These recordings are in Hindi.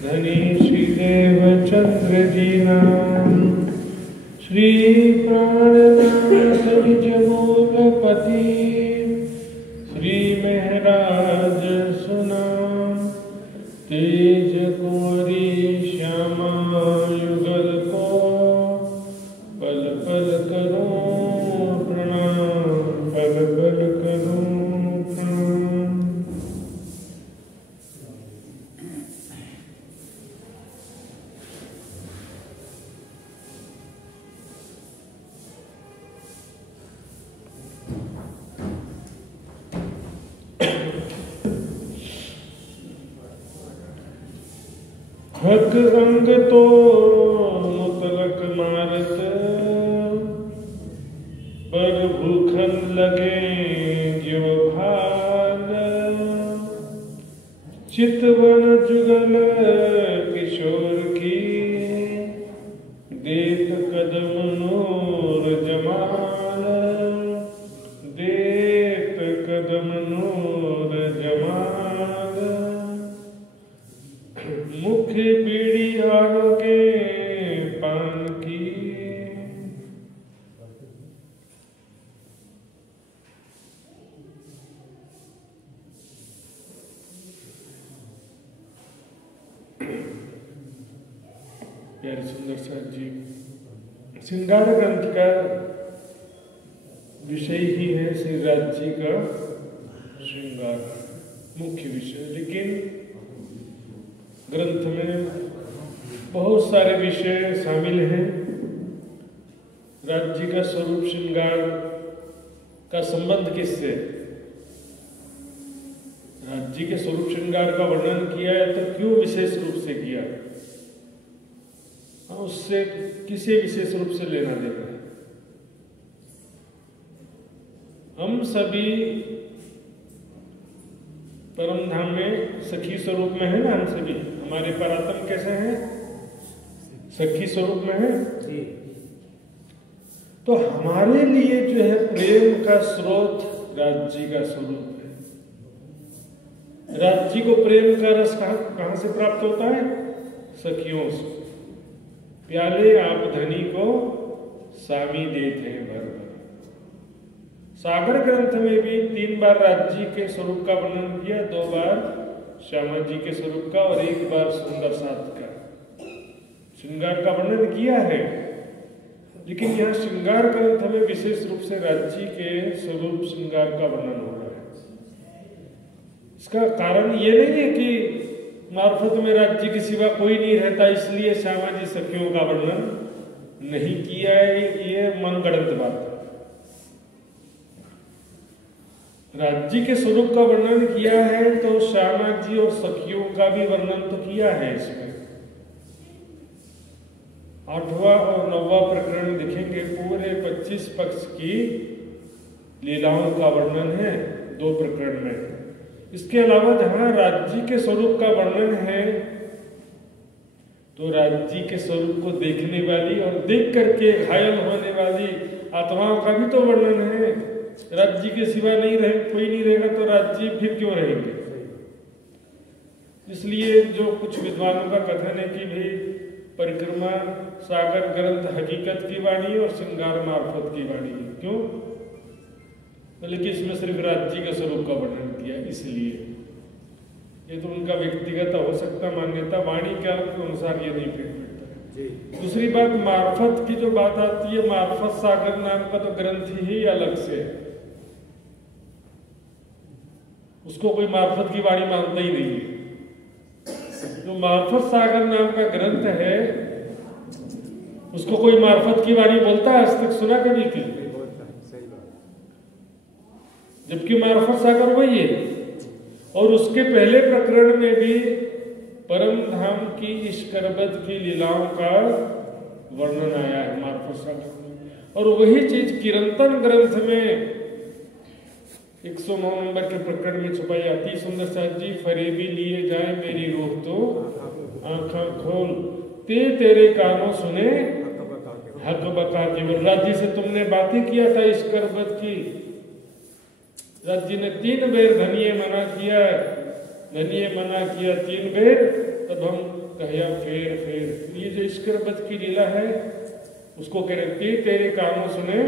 धनी श्रीदेव चंद्र जीना श्री प्राणनाथ निज मूलपति श्री महराज सुना तेज कुंवरी श्यामा युगल को पल पल करो प्रणाम पल पल करो प्रणाम। हक अंग तो मुतलक मारत पर भूखन लगे जीव भाल चितवन जुगल किशोर की देख कदम नूर जमाल देख कदम नूर जमाल मुख्य बीड़ी आरोगे पान की प्यारे सुंदर साथ जी श्रृंगार ग्रंथ का विषय ही है श्री राज जी का श्रृंगार मुख्य विषय, लेकिन ग्रंथ में बहुत सारे विषय शामिल हैं। राज्य का स्वरूप श्रृंगार का संबंध किससे? राज्य के स्वरूप श्रृंगार का वर्णन किया है तो क्यों विशेष रूप से किया, उससे किसी विशेष रूप से लेना देना है। हम सभी परम धाम में सखी स्वरूप में है ना, हम सभी हमारे परात्म कैसे हैं? सखी स्वरूप में है। तो हमारे लिए जो है प्रेम का स्रोत राज्य का स्वरूप है। राज्य को प्रेम का रस कहां से प्राप्त होता है? सखियों से। प्याले आप धनी को सामी देते हैं भर भर। सागर ग्रंथ में भी 3 बार राज्य के स्वरूप का वर्णन किया, 2 बार श्यामा जी के स्वरूप का और 1 बार सुंदर साथ का श्रृंगार का वर्णन किया है। लेकिन यहाँ श्रृंगार ग्रंथ में विशेष रूप से राज्य के स्वरूप श्रृंगार का वर्णन हो रहा है। इसका कारण ये नहीं है कि मार्फत में राज्य के सिवा कोई नहीं रहता इसलिए श्यामा जी सखियों का वर्णन नहीं किया है, ये मनगढ़ंत बात है। राज्य के स्वरूप का वर्णन किया है तो श्यामा जी और सखियों का भी वर्णन तो किया है। इसमें 8वां और 9वां प्रकरण देखेंगे, पूरे 25 पक्ष की लीलाओं का वर्णन है 2 प्रकरण में। इसके अलावा जहां राज्य के स्वरूप का वर्णन है तो राज्य के स्वरूप को देखने वाली और देख करके घायल होने वाली आत्माओं का भी तो वर्णन है। राज्य के सिवा नहीं रहे, कोई नहीं रहेगा तो राज्य फिर क्यों रहेंगे? इसलिए जो कुछ विद्वानों का कथन है कि भाई परिक्रमा सागर ग्रंथ हकीकत की वाणी और श्रृंगार मार्फत की वाणी है। क्यों? बल्कि इसमें सिर्फ राज्य का स्वरूप का वर्णन किया, इसलिए ये तो उनका व्यक्तिगत हो सकता मान्यता, वाणी के अनुसार ये नहीं फिट बैठता है। दूसरी बात, मार्फत की जो बात आती है, मार्फत सागर नाम का तो ग्रंथ ही अलग से है, उसको कोई मार्फत की वाणी मानता ही नहीं है। जो मार्फत सागर नाम का ग्रंथ है उसको कोई मार्फत की वाणी बोलता है? आज तक सुना कभी की? जबकि मार्फत सागर वही है। और उसके पहले प्रकरण में भी परम धाम की इश्करबत की लीलाओं का वर्णन आया है मार्फत सागर में। और वही चीज किरंतन ग्रंथ में 109 नंबर के प्रकरण में छुपाई आती। सुंदर साथ जी, फरेबी लिए जाए मेरी रूह तो आंखा खोल, तेरे कानों सुने हक बका केवल। राज्य से तुमने बातें किया था इश्करबत की, राज्य ने 3 बेर धनिये मना किया 3 बेर, तब हम कहया फेर फेर। ये जो इश्करबत की लीला है उसको कह रहे तेरे कानों सुने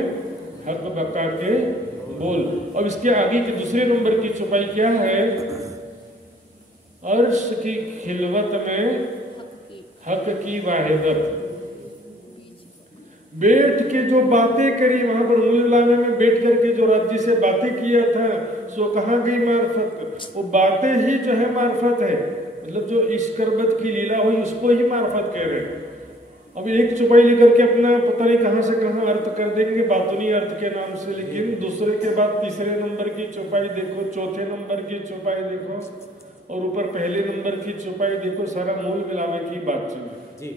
हक बका के बोल। अब इसके आगे के दूसरे नंबर की चौपाई क्या है? अर्श की खिलवत में हक की वाहिदत। बैठ के जो बातें करी वहां पर मूललामे में बैठ करके जो राज्य से बातें किया था सो कहाँ गई मार्फत? वो बातें ही जो है मार्फत है, मतलब जो इश्करबत की लीला हुई उसको ही मार्फत कह रहे हैं। अब एक चौपाई लेकर के अपना पता नहीं कहां से कहां अर्थ कर देंगे बातूनी अर्थ के नाम से, लेकिन दूसरे के बाद तीसरे नंबर की चौपाई देखो, चौथे नंबर की चौपाई देखो और ऊपर पहले नंबर की चौपाई देखो, सारा मूल मिलावे की बातचीत जी।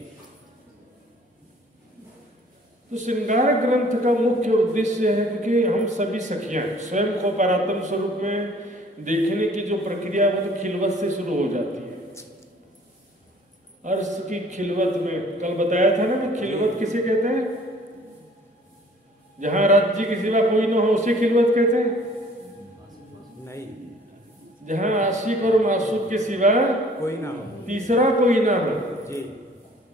तो श्रृंगार ग्रंथ का मुख्य उद्देश्य है कि हम सभी सखियां स्वयं को परात्म स्वरूप में देखने की जो प्रक्रिया वो तो खिलवत से शुरू हो जाती है। अर्श की खिलवत में कल बताया था ना, खिलवत किसे कहते हैं? जहां राज्य के सिवा कोई ना हो उसे खिलवत कहते हैं? नहीं। जहां आशिक और मासूक के सिवा कोई ना हो, तीसरा कोई ना हो जी।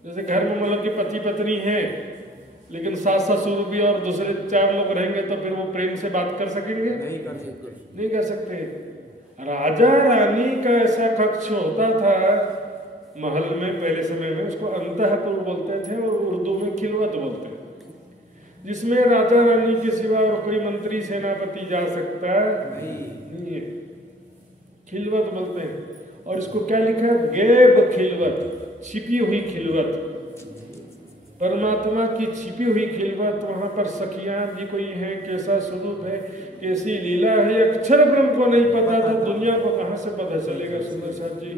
जैसे घर में मतलब कि पति पत्नी है लेकिन सास ससुर भी और दूसरे 4 लोग रहेंगे तो फिर वो प्रेम से बात कर सकेंगे? नहीं कर सकते, नहीं कर सकते। राजा रानी का ऐसा कक्ष होता था महल में पहले समय में, उसको अंतःपुर बोलते थे और उर्दू में खिलवत बोलते हैं, जिसमें राजा रानी के सिवा और कोई मंत्री सेनापति जा सकता नहीं है। खिलवत बोलते हैं। और इसको क्या लिखा है? गैब खिलवत, छिपी हुई खिलवत, परमात्मा की छिपी हुई खिलवत। वहां पर सखियां भी कोई है, कैसा स्वरूप है, कैसी लीला है, अक्षर ब्रह्म को नहीं पता था, दुनिया को कहां से पता चलेगा? सुंदर साहब जी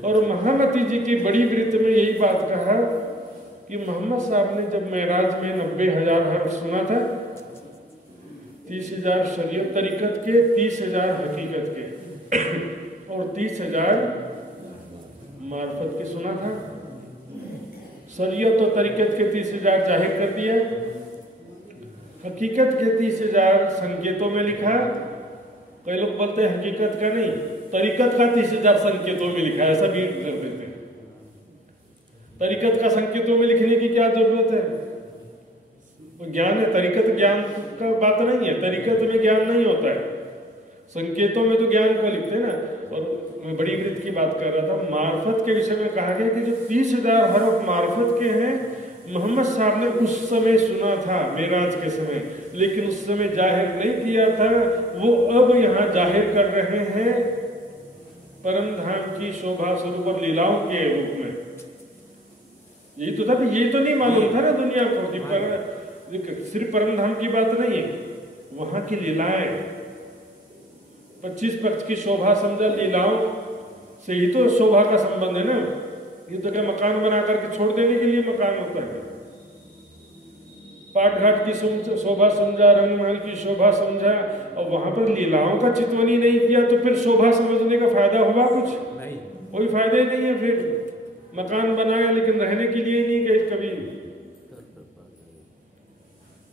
और महामती जी की बड़ी वृत्त में यही बात कहा कि मोहम्मद साहब ने जब मेराज में 90,000 हर्फ सुना था, 30,000 शरीयत तरीकत के, 30,000 हकीकत के और 30,000 मार्फत के सुना था। शरीयत और तरीकत के 30,000 जाहिर कर दिया, हकीकत के 30,000 संकेतों में लिखा। कई लोग बोलते हैं हकीकत का नहीं, तरीकत का 30,000 संकेतों में लिखा, ऐसा भी कर देते हैं। तरीकत का संकेतों में लिखने की क्या जरूरत है? वो ज्ञान है, तरीकत ज्ञान का बात नहीं है, तरीकत में ज्ञान नहीं होता है, संकेतों में तो ज्ञान को लिखते हैं ना। और मैं बड़ी वृत्त की बात कर रहा था, मार्फत के विषय में कहा गया कि जो 30,000 हरफ मार्फत के हैं मोहम्मद साहब ने उस समय सुना था मेराज के समय, लेकिन उस समय जाहिर नहीं किया था, वो अब यहाँ जाहिर कर रहे हैं परम धाम की शोभा स्वरूप और लीलाओं के रूप में। यही तो था, ये तो नहीं मालूम था ना दुनिया को कि सिर्फ परम धाम की बात नहीं है, वहां की लीलाएं 25 पक्ष की शोभा समझा, लीलाओं से ही तो शोभा का संबंध है ना। ये तो क्या मकान बना करके छोड़ देने के लिए मकान होता है? पाट घाट की शोभा समझा, रंगमहल की शोभा समझा और वहां पर लीलाओं का चित्वन ही नहीं किया तो फिर शोभा समझने का फायदा होगा? कुछ नहीं, कोई फायदा ही नहीं है। फिर मकान बनाया लेकिन रहने के लिए नहीं गए कभी।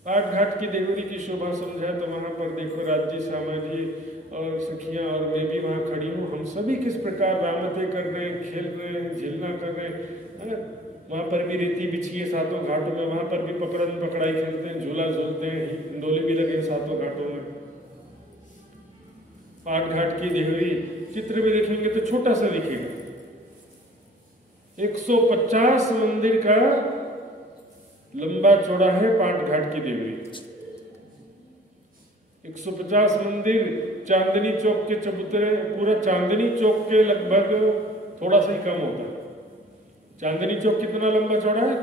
पाट घाट की देवरी की शोभा समझा तो वहां पर देखो राज्य सामाजी और सखियां और मैं भी वहां खड़ी हूँ, हम सभी किस प्रकार रामते कर रहे हैं, खेल रहे हैं, झेलना कर रहे हैं। वहां पर भी रेती बिछी है 7 घाटों में, वहां पर भी पकड़न पकड़ाई खेलते हैं, झूला झूलते हैं, डोले भी लगे 7 घाटों में। पाट घाट की देवरी चित्र में देखेंगे तो छोटा सा दिखेगा, 150 मंदिर का लंबा चौड़ा है पाट घाट की देवरी। 150 मंदिर चांदनी चौक के चबूतरे, पूरा चांदनी चौक के लगभग थोड़ा सा ही कम होता है। चांदनी चौक कितना लंबा चौड़ा है?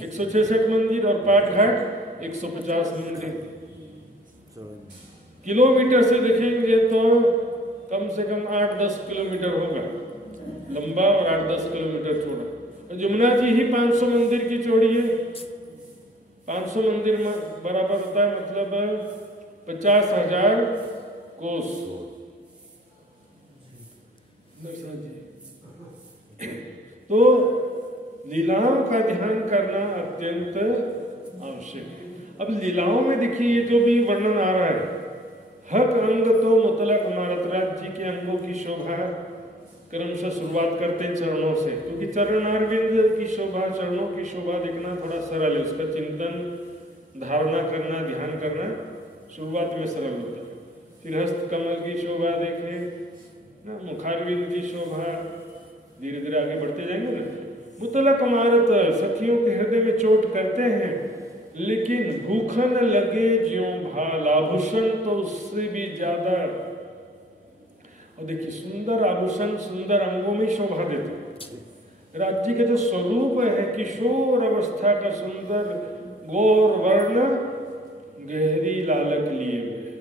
166 मंदिर और पाट घाट 150 मंदिर। किलोमीटर से देखेंगे तो कम से कम 8-10 किलोमीटर होगा लंबा और 8-10 किलोमीटर चौड़ा। यमुना जी ही 500 मंदिर की चौड़ी है। 500 मंदिर बराबर होता है मतलब 50,000 कोस। तो लीलाओं का ध्यान करना अत्यंत आवश्यक है। अब लीलाओं में देखिए ये जो भी वर्णन आ रहा है, हक अंग तो मुतलक महाराज जी के अंगों की शोभा क्रमशः शुरुआत करते हैं चरणों से, क्योंकि चरणारविंद की शोभा, चरणों की शोभा देखना थोड़ा सरल है, उसका चिंतन, धारणा करना, ध्यान करना शुरुआत में सरल होता है। फिर हस्त कमल की शोभा देखें ना, मुखारविंद की शोभा, धीरे धीरे आगे बढ़ते जाएंगे ना। मुतलक अमारत, सखियों के हृदय में चोट करते हैं, लेकिन भूखन लगे ज्यों भाल, आभूषण तो उससे भी ज्यादा। और देखिए सुंदर आभूषण सुंदर अंगों में शोभा देते हैं। राज्य के जो स्वरूप है, किशोर अवस्था का सुंदर गौर वर्ण, गहरी लालक लिए हुए,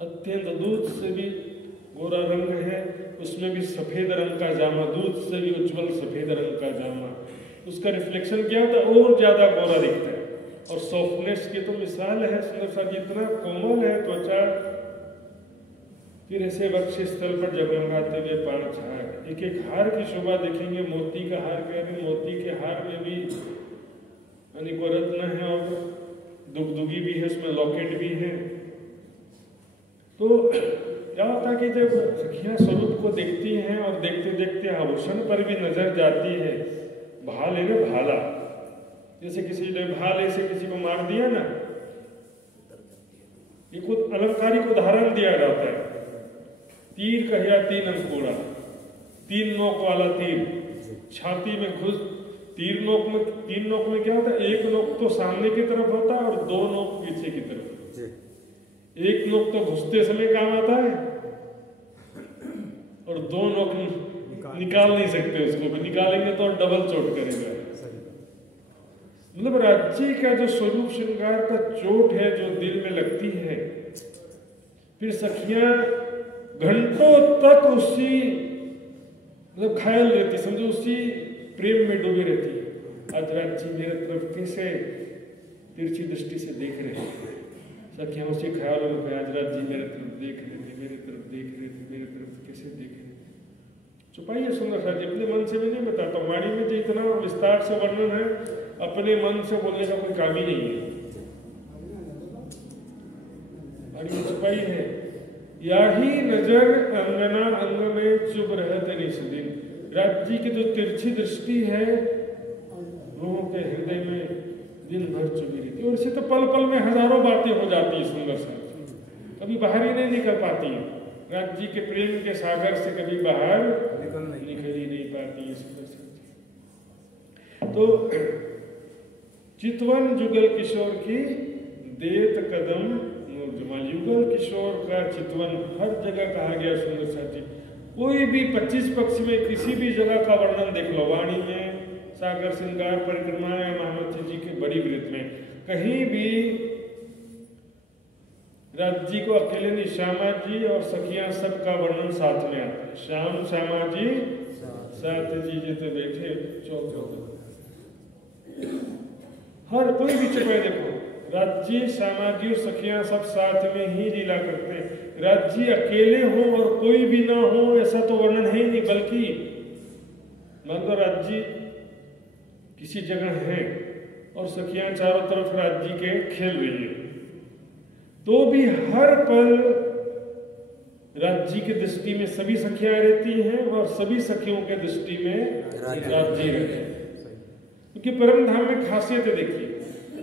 अत्यंत दूध से भी गोरा रंग है, उसमें भी सफेद रंग का जामा, दूध से भी उज्जवल सफेद रंग का जामा, उसका रिफ्लेक्शन क्या होता है, और ज्यादा गोरा दिखता है। और सॉफ्टनेस की तो मिसाल है, सुंदर सा जितना कोमल है त्वचा, फिर ऐसे वक्ष स्थल पर जगमगाते हुए पान छाया। एक एक हार की शोभा देखेंगे, मोती का हार कह रहे, मोती के हार में भी अनेकों रत्न है और दुगदुगी भी है, उसमें लॉकेट भी है। तो क्या होता है कि जब सखियां स्वरूप को देखती हैं और देखते देखते आभूषण पर भी नजर जाती है, भाल है ना, भाला, जैसे किसी ने भाले से किसी को मार दिया ना, ये खुद अलंकारिक उदाहरण दिया जाता है। तीर कहिया तीन अंकुड़ा, तीन नोक वाला तीर, छाती में घुस, तीन नोक में क्या होता है, एक नोक तो सामने की तरफ होता है और दो नोक पीछे की तरफ। एक नोक तो घुसते समय काम आता है और दो नोक निकाल नहीं सकते, उसको निकालेंगे तो डबल चोट करेगा। मतलब राज्य का जो स्वरूप श्रृंगार का चोट है जो दिल में लगती है, फिर सखियां घंटों तक उसी मतलब घायल रहती, समझो उसी प्रेम में डूबी रहती है। आज राज्य मेरे तरफ कैसे तिरछी दृष्टि से देख रहे हैं, सखियां उसी ख्यालों में, आज राज्य मेरे तरफ देख रहे थे, मेरे तरफ देख रहे थे, मेरे तरफ कैसे देख रहे थे। छुपाइए सुंदर सा, अपने मन से भी नहीं बताता, वाणी में जो इतना विस्तार से वर्णन है, अपने मन से बोलने का कोई काम ही नहीं है। वाणी छुपाई है, याही नजर अंगना अंग में चुभ रहते निस्दिन। राज्य की जो तिरछी दृष्टि है लोगों के हृदय में दिन भर चुभी रहती है, और इससे तो पल पल में हजारों बातें हो जाती है सुंदर सा, कभी बाहर ही नहीं निकल पाती। राज्य के प्रेम के सागर से कभी बाहर निकल ही नहीं पाती है सुंदर सा। तो चितवन जुगल किशोर की देत कदम नूरजमाल, युगल किशोर का चितवन हर जगह कहा गया सुंदर सा जी। कोई भी 25 पक्ष में किसी भी जगह का वर्णन देख लो, वाणी में, सागर श्रृंगार परिक्रमा या महामती जी के बड़ी वृत्त में, कहीं भी राज्य को अकेले नहीं, श्यामा जी और सखियां सबका वर्णन साथ में आता है। श्याम श्यामा जी साथ जी जिते बैठे चौक, हर कोई भी चुपाई देखो, राज्य श्यामा जी और सखियां सब साथ में ही लीला करते हैं। राज्य अकेले हो और कोई भी ना हो ऐसा तो वर्णन है ही नहीं, बल्कि मान लो राज्य किसी जगह है और सखियां चारों तरफ राज्य के खेल रही है, तो भी हर पल राज्य की दृष्टि में सभी सखियां रहती हैं और सभी सखियों के दृष्टि में राज्य रहते हैं। क्योंकि परम धाम में खासियत है, देखिए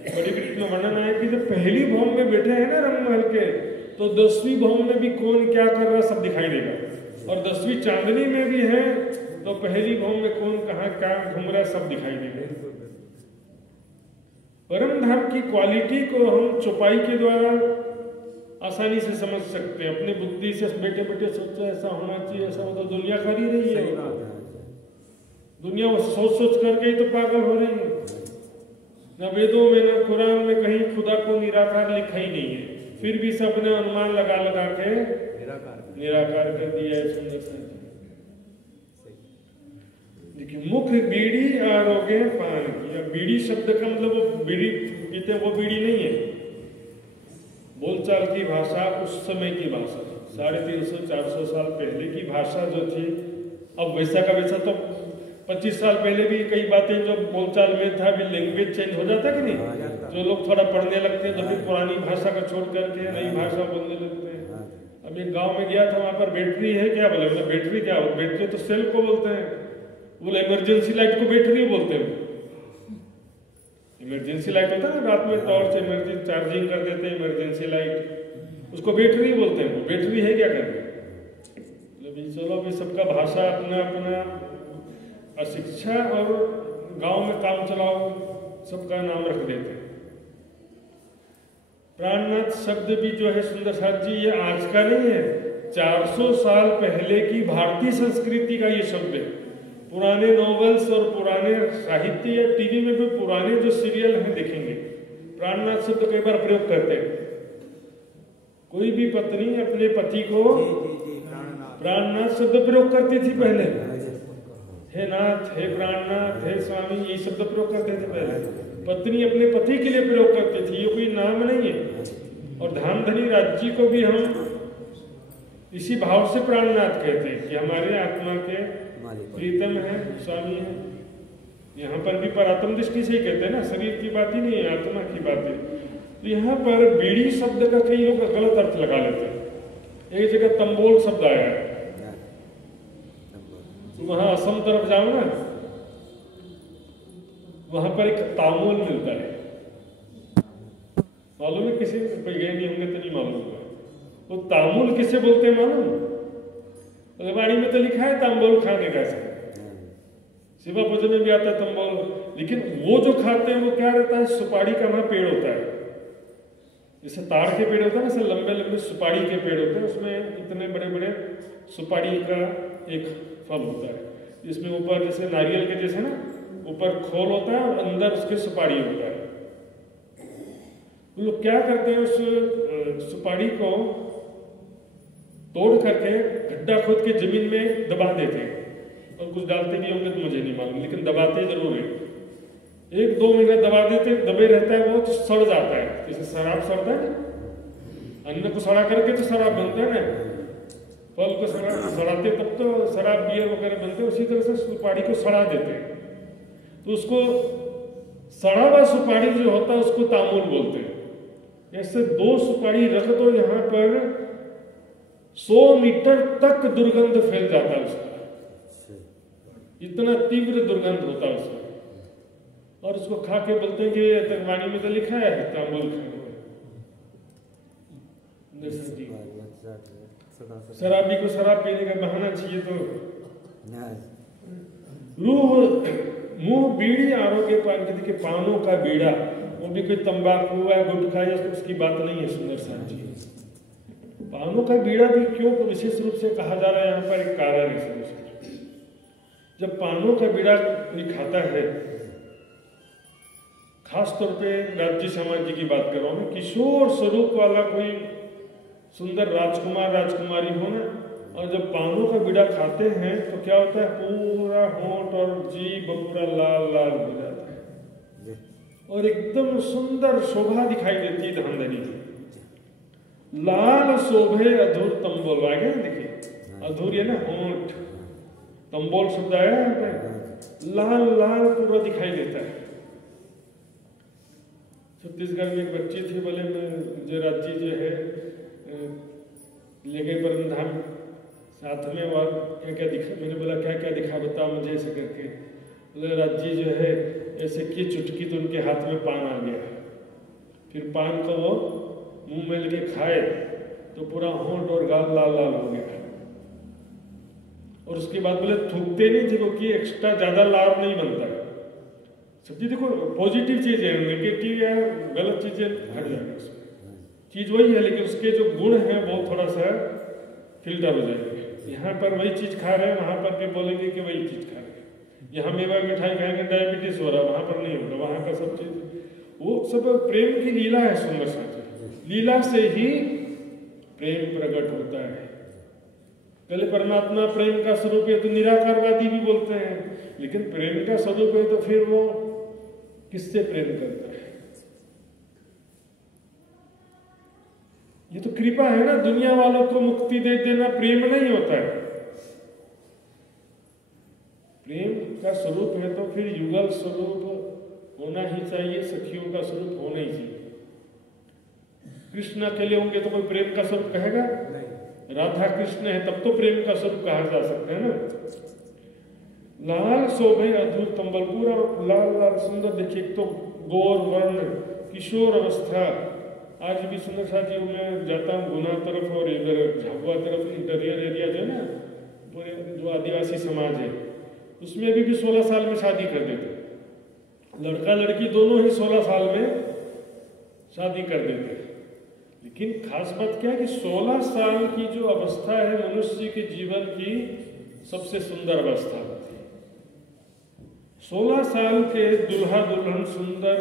बड़ी वृत्त में वर्णन है कि जब पहली भौम में बैठे हैं ना रंगमहल के, तो 10वीं भौम में भी कौन क्या कर रहा है सब दिखाई देगा, और 10वीं चांदनी में भी है तो पहली भौम में कौन कहाँ क्या घूम रहा है सब दिखाई देगा। परम धाम की क्वालिटी को हम चौपाई के द्वारा आसानी से समझ सकते हैं। अपनी बुद्धि से बैठे बैठे सोचते ऐसा होना चाहिए, ऐसा होता, दुनिया कर ही रही है, दुनिया सोच सोच करके ही तो पागल हो रही है। न वेदों में न कुरान में कहीं खुदा को निराकार लिखा ही नहीं है, फिर भी सबने अनुमान लगा लगा के निराकार कर दिया है। सुंदर सा देखिए, मुख बीड़ी आरोगे पान की, बीड़ी शब्द का मतलब वो बीड़ी पीते वो बीड़ी नहीं है, बोलचाल की भाषा उस समय की भाषा, 350-400 साल पहले की भाषा जो थी, अब वैसा का वैसा तो 25 साल पहले भी कई बातें जो बोलचाल में था, भी लैंग्वेज चेंज हो जाता कि नहीं, जो लोग थोड़ा पढ़ने लगते हैं तो फिर पुरानी भाषा का छोड़ करके नई भाषा बोलने लगते हैं। अब एक गांव में गया था, वहां पर बैटरी है क्या, बोले बोले बैटरी क्या, बैटरी तो सेल को बोलते हैं। बोले इमरजेंसी लाइट को बैटरी बोलते हैं। इमरजेंसी लाइट होता है ना, रात में टॉर्च इमरजेंसी चार्जिंग कर देते हैं, इमरजेंसी लाइट, उसको बैटरी बोलते हैं। बैटरी है क्या करते, चलो भी सबका भाषा अपना अपना, अशिक्षा और गांव में काम चलाओ सबका नाम रख देते हैं। प्राणनाथ शब्द भी जो है सुंदर साथ जी, ये आज का नहीं है, 400 साल पहले की भारतीय संस्कृति का ये शब्द है। पुराने नॉवेल्स और पुराने साहित्य या टीवी में भी पुराने जो सीरियल हैं देखेंगे, प्राणनाथ शब्द कई बार प्रयोग करते हैं। कोई भी पत्नी अपने पति को प्राणनाथ शब्द प्रयोग करती थी पहले, हे नाथ, हे प्राणनाथ, हे स्वामी, ये शब्द प्रयोग करते थे पहले। पत्नी अपने पति के लिए प्रयोग करती थी, ये कोई नाम नहीं है। और धामधनी राज्य को भी हम इसी भाव से प्राणनाथ कहते हैं कि हमारे आत्मा के प्रीतम है, स्वामी है। यहाँ पर भी परात्म दृष्टि से ही कहते हैं ना, शरीर की बात ही नहीं है, आत्मा की बात है। तो यहाँ पर बीड़ी शब्द का कई लोग गलत अर्थ लगा लेते हैं। एक जगह तंबोल शब्द आया है, वहां असम तरफ जाओ ना, वहां पर एक तामूल मिलता है। मालूम है, किसी कोई गए नहीं होंगे तो नहीं मालूम होगा। वो तामूल किसे बोलते हैं मालूम? वाणी में तो लिखा है तांबोल खाने का, शिवा भोजन में भी आता है तंबोल। लेकिन वो जो खाते हैं वो क्या रहता है, सुपारी का वहां पेड़ होता है, जैसे ताड़ के पेड़ होता है ना, ऐसे लंबे लंबे सुपारी के पेड़ होते हैं, उसमें इतने बड़े बड़े सुपारी का एक फल होता है, जिसमें ऊपर जैसे नारियल के जैसे ना ऊपर खोल होता है और अंदर उसके सुपारी होता है। लोग क्या करते हैं, उस सुपारी को तोड़ करके गड्ढा खोद के जमीन में दबा देते हैं, और कुछ डालते भी होंगे तो मुझे नहीं मालूम, लेकिन दबाते जरूर है। 1-2 महीने दबा देते, दबे रहता है वो, तो सड़ जाता है, जैसे शराब सड़ता है ना, अन्न को सड़ा करके तो शराब बनता है ना, फल को सड़ाते तब तो शराब बियर वगैरह बनते हैं। उसी तरह से सुपारी को सड़ा देते हैं, तो उसको सड़ा हुआ सुपारी जो होता है उसको तामूल बोलते हैं। ऐसे 2 सुपारी रख दो यहाँ पर, 100 मीटर तक दुर्गंध फैल जाता है उसका, इतना तीव्र दुर्गंध होता है उसका। और उसको खा के बोलते हैं कि वाणी में तो लिखा है तांबुल खाने। शराबी को शराब पीने का बहाना चाहिए तो रूह मुंह बीड़ी आरोग्य पान के, देखिए पानों का बीड़ा, वो भी कोई तंबाकू है गुटखा या उसकी बात नहीं है सुंदर साथ जी। पानों का बीड़ा भी क्यों विशेष रूप से कहा जा रहा है, यहाँ पर एक कारण है। जब पानों का बीड़ा कोई खाता है, खास तौर पे राज्य समाज जी की बात कर रहा हूँ, किशोर स्वरूप वाला कोई सुंदर राजकुमार राजकुमारी हो ना, और जब पानों का बीड़ा खाते हैं तो क्या होता है, पूरा होंठ और जीभ पूरा लाल लाल हो जाता है और एकदम सुंदर शोभा दिखाई देती है धामधनी की। लाल शोभे अधूर तंबोल, आ गया देखिए, अधूर है ना होंठ, तंबोल शब्द आया यहाँ पे, लाल लाल पूरा दिखाई देता है। छत्तीसगढ़ में एक बच्ची थी, बोले जो राज्य जो है ले गए परम धाम साथ में, और क्या क्या दिखा, मैंने बोला क्या क्या दिखा बता मुझे, ऐसे करके बोले राज्य जो है ऐसे की चुटकी तो उनके हाथ में पान आ गया, फिर पान को वो मुंह में लेके खाए तो पूरा होंठ और गाल लाल लाल हो गया। और उसके बाद बोले थूकते नहीं थे क्योंकि एक्स्ट्रा ज्यादा लाभ नहीं बनता है। सब्जी देखो पॉजिटिव चीज है, नेगेटिव या गलत चीजें हट जाएंगे, चीज वही है लेकिन उसके जो गुण हैं वो थोड़ा सा फिल्टर हो जाएंगे। यहाँ पर वही चीज खा रहे हैं, वहां पर भी बोलेंगे कि वही चीज खा रहे हैं। यहाँ मेवा मिठाई खाएंगे डायबिटीज हो रहा है, वहां पर नहीं होगा, वहां का सब चीज वो सब प्रेम की लीला है। सुंदर साथी, लीला से ही प्रेम प्रकट होता है। पहले परमात्मा प्रेम का स्वरूप है तो निराकारवादी भी बोलते हैं, लेकिन प्रेम का स्वरूप है तो फिर वो किससे प्रेम करता है? ये तो कृपा है ना, दुनिया वालों को मुक्ति दे देना प्रेम नहीं होता है। प्रेम का स्वरूप है तो फिर युगल स्वरूप होना ही चाहिए, सखियों का स्वरूप होना ही चाहिए। कृष्ण अकेले होंगे तो कोई प्रेम का स्वरूप कहेगा? राधा कृष्ण है तब तो प्रेम का स्वरूप कहा जा सकता है ना। लाल शोभे अद्भुत कंबल, पूरा लाल लाल सुंदर। देखिए तो गौर वर्ण किशोर अवस्था। आज भी सुंदर साथियों में जाता हूँ गुना तरफ और इधर झाबुआ तरफ, इंटीरियर एरिया जो है ना, पूरे जो आदिवासी समाज है उसमें भी 16 साल में शादी कर देते। लड़का लड़की दोनों ही 16 साल में शादी कर देते हैं। लेकिन खास बात क्या है कि 16 साल की जो अवस्था है मनुष्य के जीवन की सबसे सुंदर अवस्था होती है। 16 साल के दुल्हा दुल्हन सुंदर,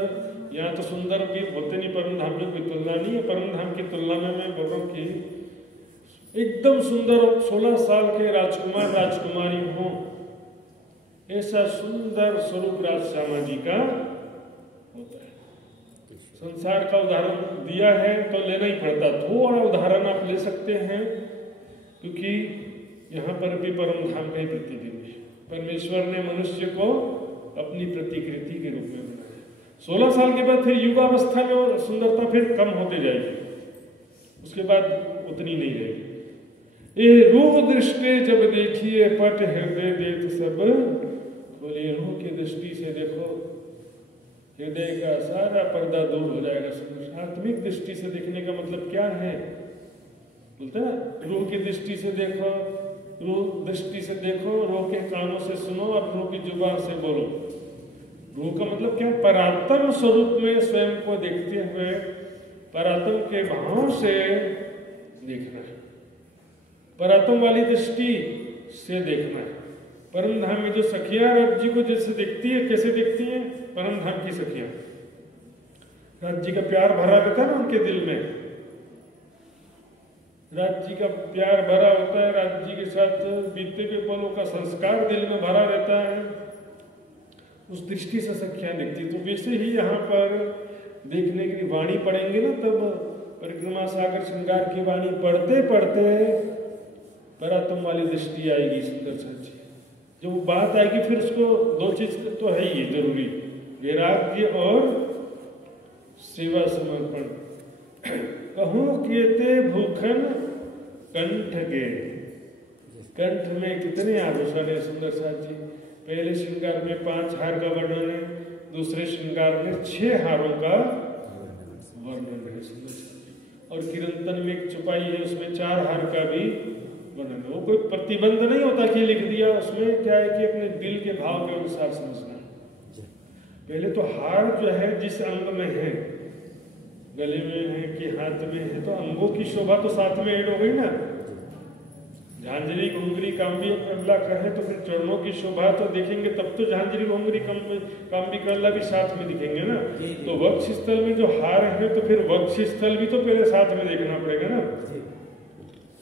यहाँ तो सुंदर भी होते नहीं, परम धाम में कोई तुलना नहीं है। परम धाम की तुलना में मैं बोल रहा हूँ कि एकदम सुंदर 16 साल के राजकुमार राजकुमारी हो, ऐसा सुंदर स्वरूप राज श्यामा जी का होता है। संसार का उदाहरण दिया है तो लेना ही पड़ता, थोड़ा उदाहरण आप ले सकते हैं क्योंकि यहाँ पर भी परम धाम का ही प्रतिबिंब है। परमेश्वर ने मनुष्य को अपनी प्रतिकृति के रूप में बनाया। 16 साल के बाद फिर युवावस्था में सुंदरता फिर कम होते जाएगी, उसके बाद उतनी नहीं रहेगी। ये रूह दृष्टि जब देखिए पट हृदय देत सब, बोले रूह की दृष्टि से देखो हृदय का सारा पर्दा दूर हो जाएगा। आत्मिक दृष्टि से देखने का मतलब क्या है बोलते हैं, रूह की दृष्टि से देखो, रूह दृष्टि से देखो, रूह के कानों से सुनो और रूह की जुबान से बोलो। रूह का मतलब क्या, परात्म स्वरूप में स्वयं को देखते हुए परात्म के भाव से देखना है, परात्म वाली दृष्टि से देखना है। परम धाम में जो सखियां रब जी को जैसे देखती है, कैसे देखती हैं परम धाम की सखियां, राज जी का प्यार भरा रहता है ना उनके दिल में, राज जी का प्यार भरा होता है, राज जी के साथ बीतते हुए पलों का संस्कार दिल में भरा रहता है, उस दृष्टि से सखियां देखती। तो वैसे ही यहाँ पर देखने की वाणी पढ़ेंगे ना, तब परिक्रमा सागर श्रृंगार की वाणी पढ़ते पढ़ते परात्म वाली दृष्टि आएगी सुंदर सच्ची। जब वो बात आएगी फिर उसको दो चीज तो है ही जरूरी, वैराग्य और सेवा समर्पण। कहूं केते भूखन कंठ के, कंठ में कितने आभूषण है सुंदर साथ जी। पहले श्रृंगार में 5 हार का वर्णन है, दूसरे श्रृंगार में 6 हारों का वर्णन है सुंदर साथ जी, और किरंतन में एक चुपाई है उसमें 4 हार का भी वर्णन है। वो कोई प्रतिबंध नहीं होता कि लिख दिया, उसमें क्या है कि अपने दिल के भाव के अनुसार समझना। पहले तो हार जो है जिस अंग में है, गले में है कि हाथ में है, तो अंगों की शोभा तो साथ में ऐड हो गई ना। झांझरी घुंघरी काम्बी करला कहे तो फिर चरणों की शोभा तो देखेंगे, तब तो झांझरी घुंघरी काम्बी करला भी साथ में दिखेंगे ना। तो वक्ष स्थल में जो हार है तो फिर वक्ष स्थल भी तो पहले साथ में देखना पड़ेगा ना।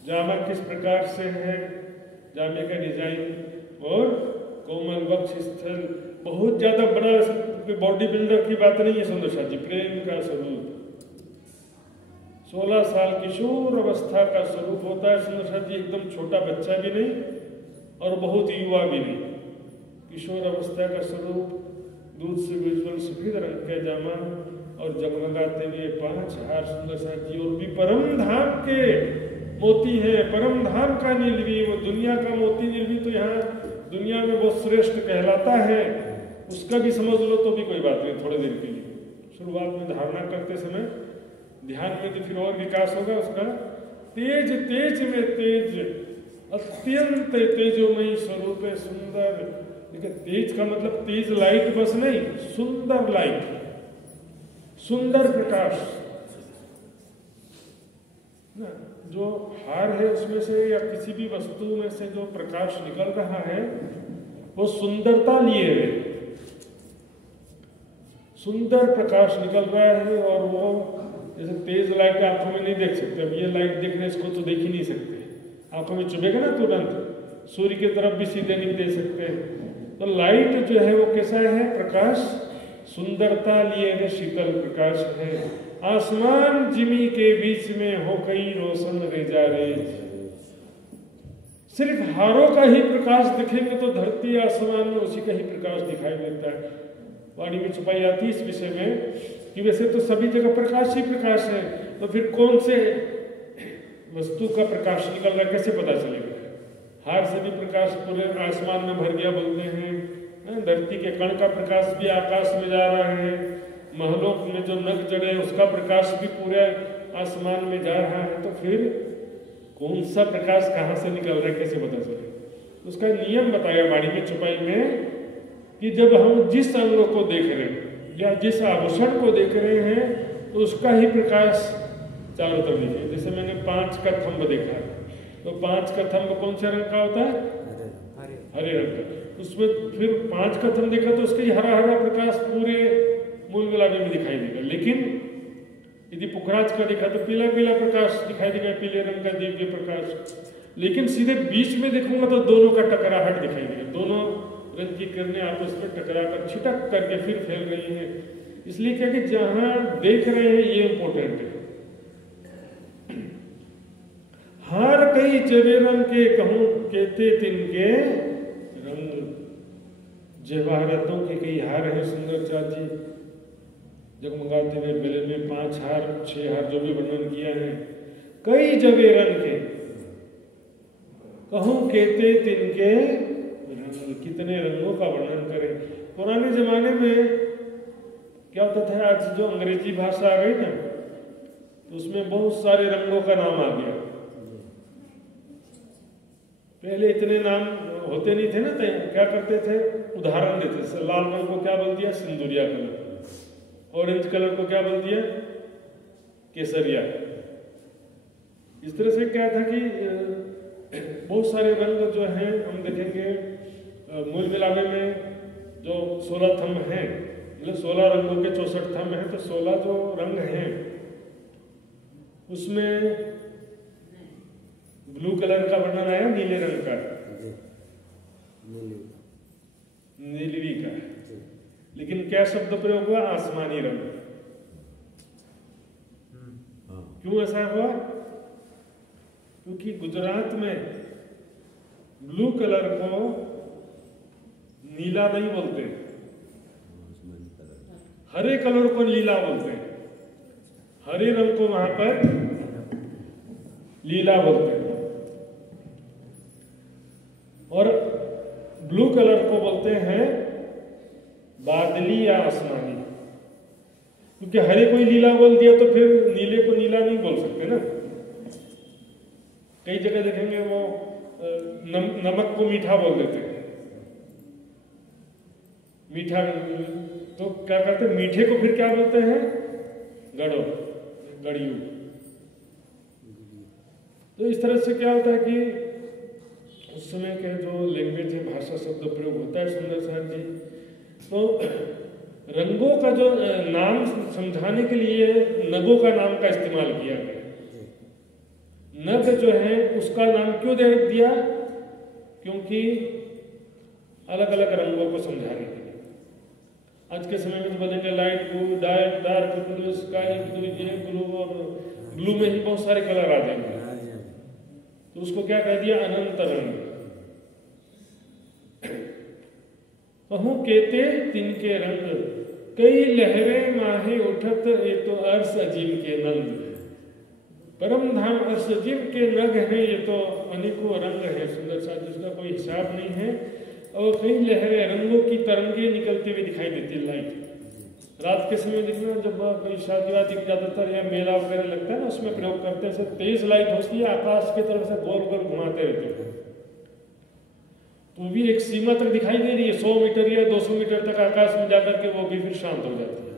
जामा किस प्रकार से है, जामे का डिजाइन और कोमल वक्ष स्थल, बहुत ज्यादा बड़ा बॉडी बिल्डर की बात नहीं है सुंदर साथ जी, प्रेम का स्वरूप 16 साल किशोर अवस्था का स्वरूप होता है सुंदर साथ जी। एकदम छोटा बच्चा भी नहीं और बहुत युवा भी नहीं, किशोर अवस्था का स्वरूप, दूध से उज्ज्वल सफेद रंग का जामा और जगमगाते हुए 5 हार सुंदर साथ जी। और भी परम धाम के मोती है, परम धाम का नीलवी, वो दुनिया का मोती नीलवी तो यहाँ दुनिया में बहुत श्रेष्ठ कहलाता है, उसका भी समझ लो तो भी कोई बात नहीं। थोड़ी देर के लिए शुरुआत में धारणा करते समय ध्यान में तो फिर और विकास होगा उसका। तेज तेज में तेज, अत्यंत तेजोमयी स्वरूप है सुंदर। देखिए तेज का मतलब तेज लाइट बस नहीं, सुंदर लाइट, सुंदर प्रकाश ना। जो हार है उसमें से या किसी भी वस्तु में से जो प्रकाश निकल रहा है वो सुंदरता लिए है, सुंदर प्रकाश निकल रहा है। और वो जैसे तेज लाइट आंखों में नहीं देख सकते, अब ये लाइट देख रहे इसको तो देख ही नहीं सकते, आंखों में चुभेगा ना तुरंत, सूर्य की तरफ भी सीधे नहीं दे सकते। तो लाइट जो है वो कैसा है, प्रकाश सुंदरता लिए है, शीतल प्रकाश है। आसमान जिमी के बीच में हो कई रोशन रेजा रे, सिर्फ हारों का ही प्रकाश दिखेंगे तो धरती आसमान में उसी का ही प्रकाश दिखाई देता है। वाणी में छुपाई आती है इस विषय में कि वैसे तो सभी जगह प्रकाश ही प्रकाश है, तो फिर कौन से वस्तु का प्रकाश निकल रहा है, कैसे पता चलेगा? हार से भी प्रकाश पूरे आसमान में भर गया बोलते हैं, धरती के कण का प्रकाश भी आकाश में जा रहा है, महलों में जो नग जड़े हैं उसका प्रकाश भी पूरे आसमान में जा रहा है, तो फिर कौन सा प्रकाश कहाँ से निकल रहा है, कैसे पता चले? उसका नियम बताया वाणी में छुपाई में कि जब हम जिस अंग को देख रहे हैं या जिस आभूषण को देख रहे हैं तो उसका ही प्रकाश चारों तरफ दिखे। जैसे मैंने 5 का थंब देखा, तो 5 का थंब कौन से रंग का होता है? हरे रंग का। उसमें फिर 5 का थंब देखा तो उसका ही हरा हरा प्रकाश पूरे मूल गुलाबी में दिखाई देगा। लेकिन यदि पुखराज का देखा तो पीला पीला प्रकाश दिखाई देगा, पीले रंग का दिव्य प्रकाश। लेकिन सीधे बीच में देखूंगा तो दोनों का टकराहट दिखाई देगा, दोनों रंग की किरणें आपस में टकरा कर छिटक करके फिर फैल रही हैं। इसलिए क्या कि जहां देख रहे हैं ये इंपॉर्टेंट है। हार कई चवेरन के कहूं कहते तिनके रंग, जवाहरातों के कई हार हैं सुंदर चाची जगमगाते हुए गले में 5 हार 6 हार जो भी वर्णन किया है, कई जवेरन के कहूं कहते तिनके रंग, कितने रंगों का वर्णन करें। पुराने जमाने में क्या होता था, आज जो अंग्रेजी भाषा आ गई ना तो उसमें बहुत सारे रंगों का नाम आ गया। पहले इतने नाम होते नहीं थे ना, तो क्या करते थे, उदाहरण देते थे। लाल रंग को क्या बोल दिया? सिंदूरिया कलर। ऑरेंज कलर को क्या बोल दिया? केसरिया। इस तरह से क्या था कि बहुत सारे रंग जो हैं हम देखेंगे मूल मिलावे में जो 16 थंब हैं, मतलब 16 रंगों के 64 थंब हैं, तो 16 जो रंग हैं उसमें ब्लू कलर का वर्णन आया, नीले रंग का, नीलवी का। लेकिन क्या शब्द प्रयोग हुआ? आसमानी रंग। क्यों ऐसा हुआ? क्योंकि गुजरात में ब्लू कलर को नीला नहीं बोलते, हरे कलर को नीला बोलते हैं, हरे रंग को वहां पर लीला बोलते हैं, और ब्लू कलर को बोलते हैं बादली या आसमानी। क्योंकि हरे को ही नीला बोल दिया तो फिर नीले को नीला नहीं बोल सकते ना। कई जगह देखेंगे वो नमक को मीठा बोल देते हैं, मीठा, तो क्या करते हैं, मीठे को फिर क्या बोलते हैं? गड़ो, गड़ियू। तो इस तरह से क्या होता है कि उस समय के जो लैंग्वेज है, भाषा शब्द प्रयोग होता है सुंदर साहब जी, तो रंगों का जो नाम समझाने के लिए नगों का नाम का इस्तेमाल किया गया। नग जो है उसका नाम क्यों दे दिया? क्योंकि अलग अलग रंगों को समझाने के लिए। आज के समय में तो बोलेंगे light blue, dark blue, sky blue, ये ब्लू, और ब्लू में ही बहुत सारे कलर आ जाएंगे, तो उसको क्या कह दिया? अनंत रंग। कहूं कहते तिनके रंग, कई लहरें माहे उठत, ये तो अर्श अजीम के नंद। परम धाम अर्श अजीम के नग हैं, ये तो अनेकों रंग है सुंदर सा, जिसका कोई हिसाब नहीं है। और कई लहरें, रंगों की तरंगे निकलती हुई दिखाई देती है। लाइट रात के समय देखना, जब कोई शादी वादी ज्यादातर या मेला वगैरह लगता है ना, उसमें प्रयोग करते हैं, तेज लाइट होती है, आकाश की तरफ से गोल गोल घुमाते रहते हैं, तो भी एक सीमा तक दिखाई दे रही है, 100 मीटर या 200 मीटर तक आकाश में जाकर के वो भी फिर शांत हो जाती है।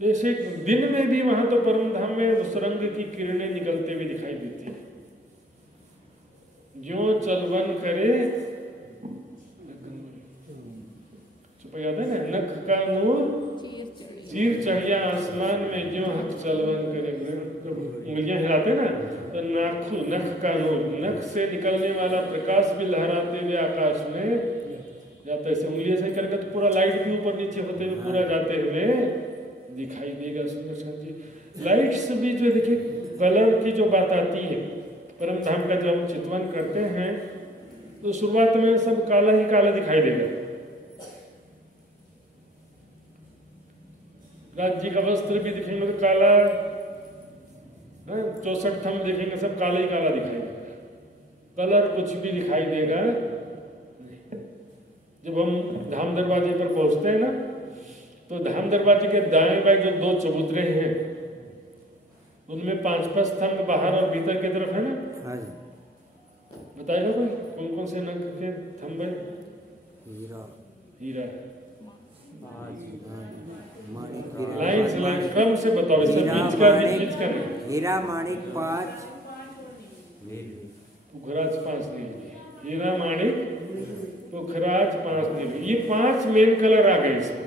जैसे दिन में भी वहां तो परम धाम में उस रंग की किरणें निकलते हुए दिखाई देती है। जो चलवन करे, चुप याद है ना, नख का नूर चीर चढ़िया आसमान में, जो हक चलवन करे, उंगलियां हिलाते ना, तो नाखू नख का नूर, नख से निकलने वाला प्रकाश भी लहराते हुए आकाश में जाता है। ऐसे उंगलियां से करके तो पूरा लाइट भी ऊपर नीचे होते हुए पूरा जाते हुए दिखाई देगा सुंदर सा जी। लाइट्स भी जो देखिए, कलर की जो बात आती है, परम धाम का जब हम चितवन करते हैं तो शुरुआत में सब काला ही काला दिखाई देगा। राज जी का वस्त्र भी दिखेंगे तो काला, 64 थंब देखेंगे सब काला ही काला दिखाई देगा, कलर कुछ भी दिखाई देगा नहीं। जब हम धाम दरवाजे पर पहुंचते हैं ना, तो धाम दरवाजे के दाएं बाएं जो 2 चबूतरे हैं, उनमें 5-5 स्तंभ बाहर और भीतर की तरफ है ना। हाँ जी। बताएगा कोई कौन कौन से नग के थंब है? हीरा लाइन लाइन क्रम से बताओ, इसे बीच का नहीं। हीरा माणिक 5, पुखराज 5 नहीं, हीरा माणिक पुखराज 5 नहीं, ये 5 मेन कलर आ गए इसमें।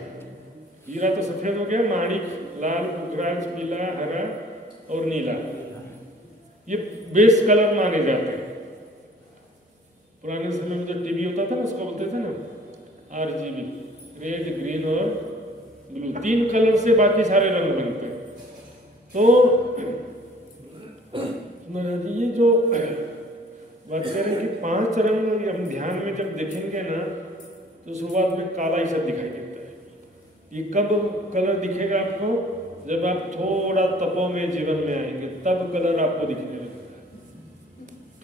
हीरा तो सफेद हो गया, माणिक लाल, पुखराज पीला, हरा और नीला, ये बेस कलर माने जाते हैं। पुराने समय में जो टीवी होता था ना, उसको बोलते थे ना RGB, रेड, ग्रीन और ब्लू, 3 कलर से बाकी सारे रंग बनते हैं। तो ये जो बात करें कि 5 रंग हम ध्यान में जब देखेंगे ना, तो शुरुआत में काला ही सब दिखाई देता है। ये कब कलर दिखेगा आपको? जब आप थोड़ा तपो में जीवन में आएंगे, तब कलर आपको दिखने लगेगा।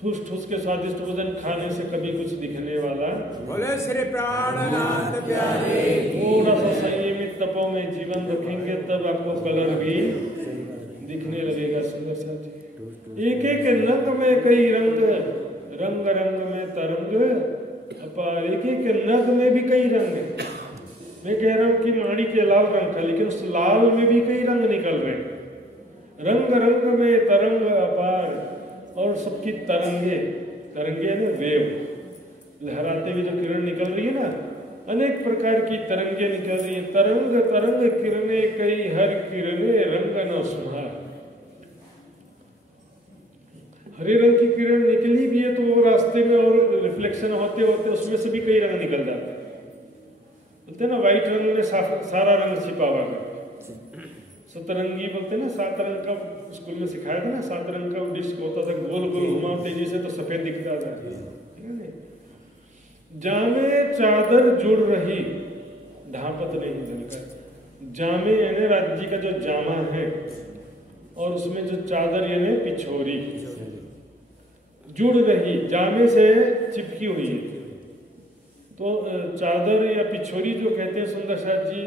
ठूस ठूस के स्वादिष्ट भोजन खाने से कभी कुछ दिखने वाला, बोले श्री प्राणनाथ प्यारे। थोड़ा सा संयमित तपो में जीवन रखेंगे, तब आपको कलर भी दिखने लगेगा। सुंदर सा एक एक नग में कई रंग, रंग रंग में तरंग अपार, एक एक नग में भी कई रंग है। मैं कह रहा हूं कि माणी के लाल रंग था, लेकिन उस लाल में भी कई रंग निकल रहे हैं। रंग रंग में तरंग अपार, और सबकी तरंगे, तरंगे ना वेव, लहराते हुए जो किरण निकल रही है ना, अनेक प्रकार की तरंगे निकल रही है। तरंग तरंग किरणे कई, हर किरणे रंग न सुहार। हरे रंग की किरण निकली भी है, तो वो रास्ते में और रिफ्लेक्शन होते होते उसमें से भी कई रंग निकल जाते हैं। बोलते ना व्हाइट रंग में सारा रंग छिपा हुआ है। सतरंगी बोलते ना, 7 रंग का स्कूल में सिखाया था ना, 7 रंग का डिस्क होता था, गोल गोल घुमाओ तेजी से तो सफेद दिखता था। जामे चादर जुड़ रही, ढापत नहीं बनकर। जामे यानी राज्य का जो जामा है, और उसमें जो चादर यानी पिछोरी जुड़ रही, जामे से चिपकी हुई है। तो चादर या पिछोरी जो कहते हैं सुंदर साथ जी,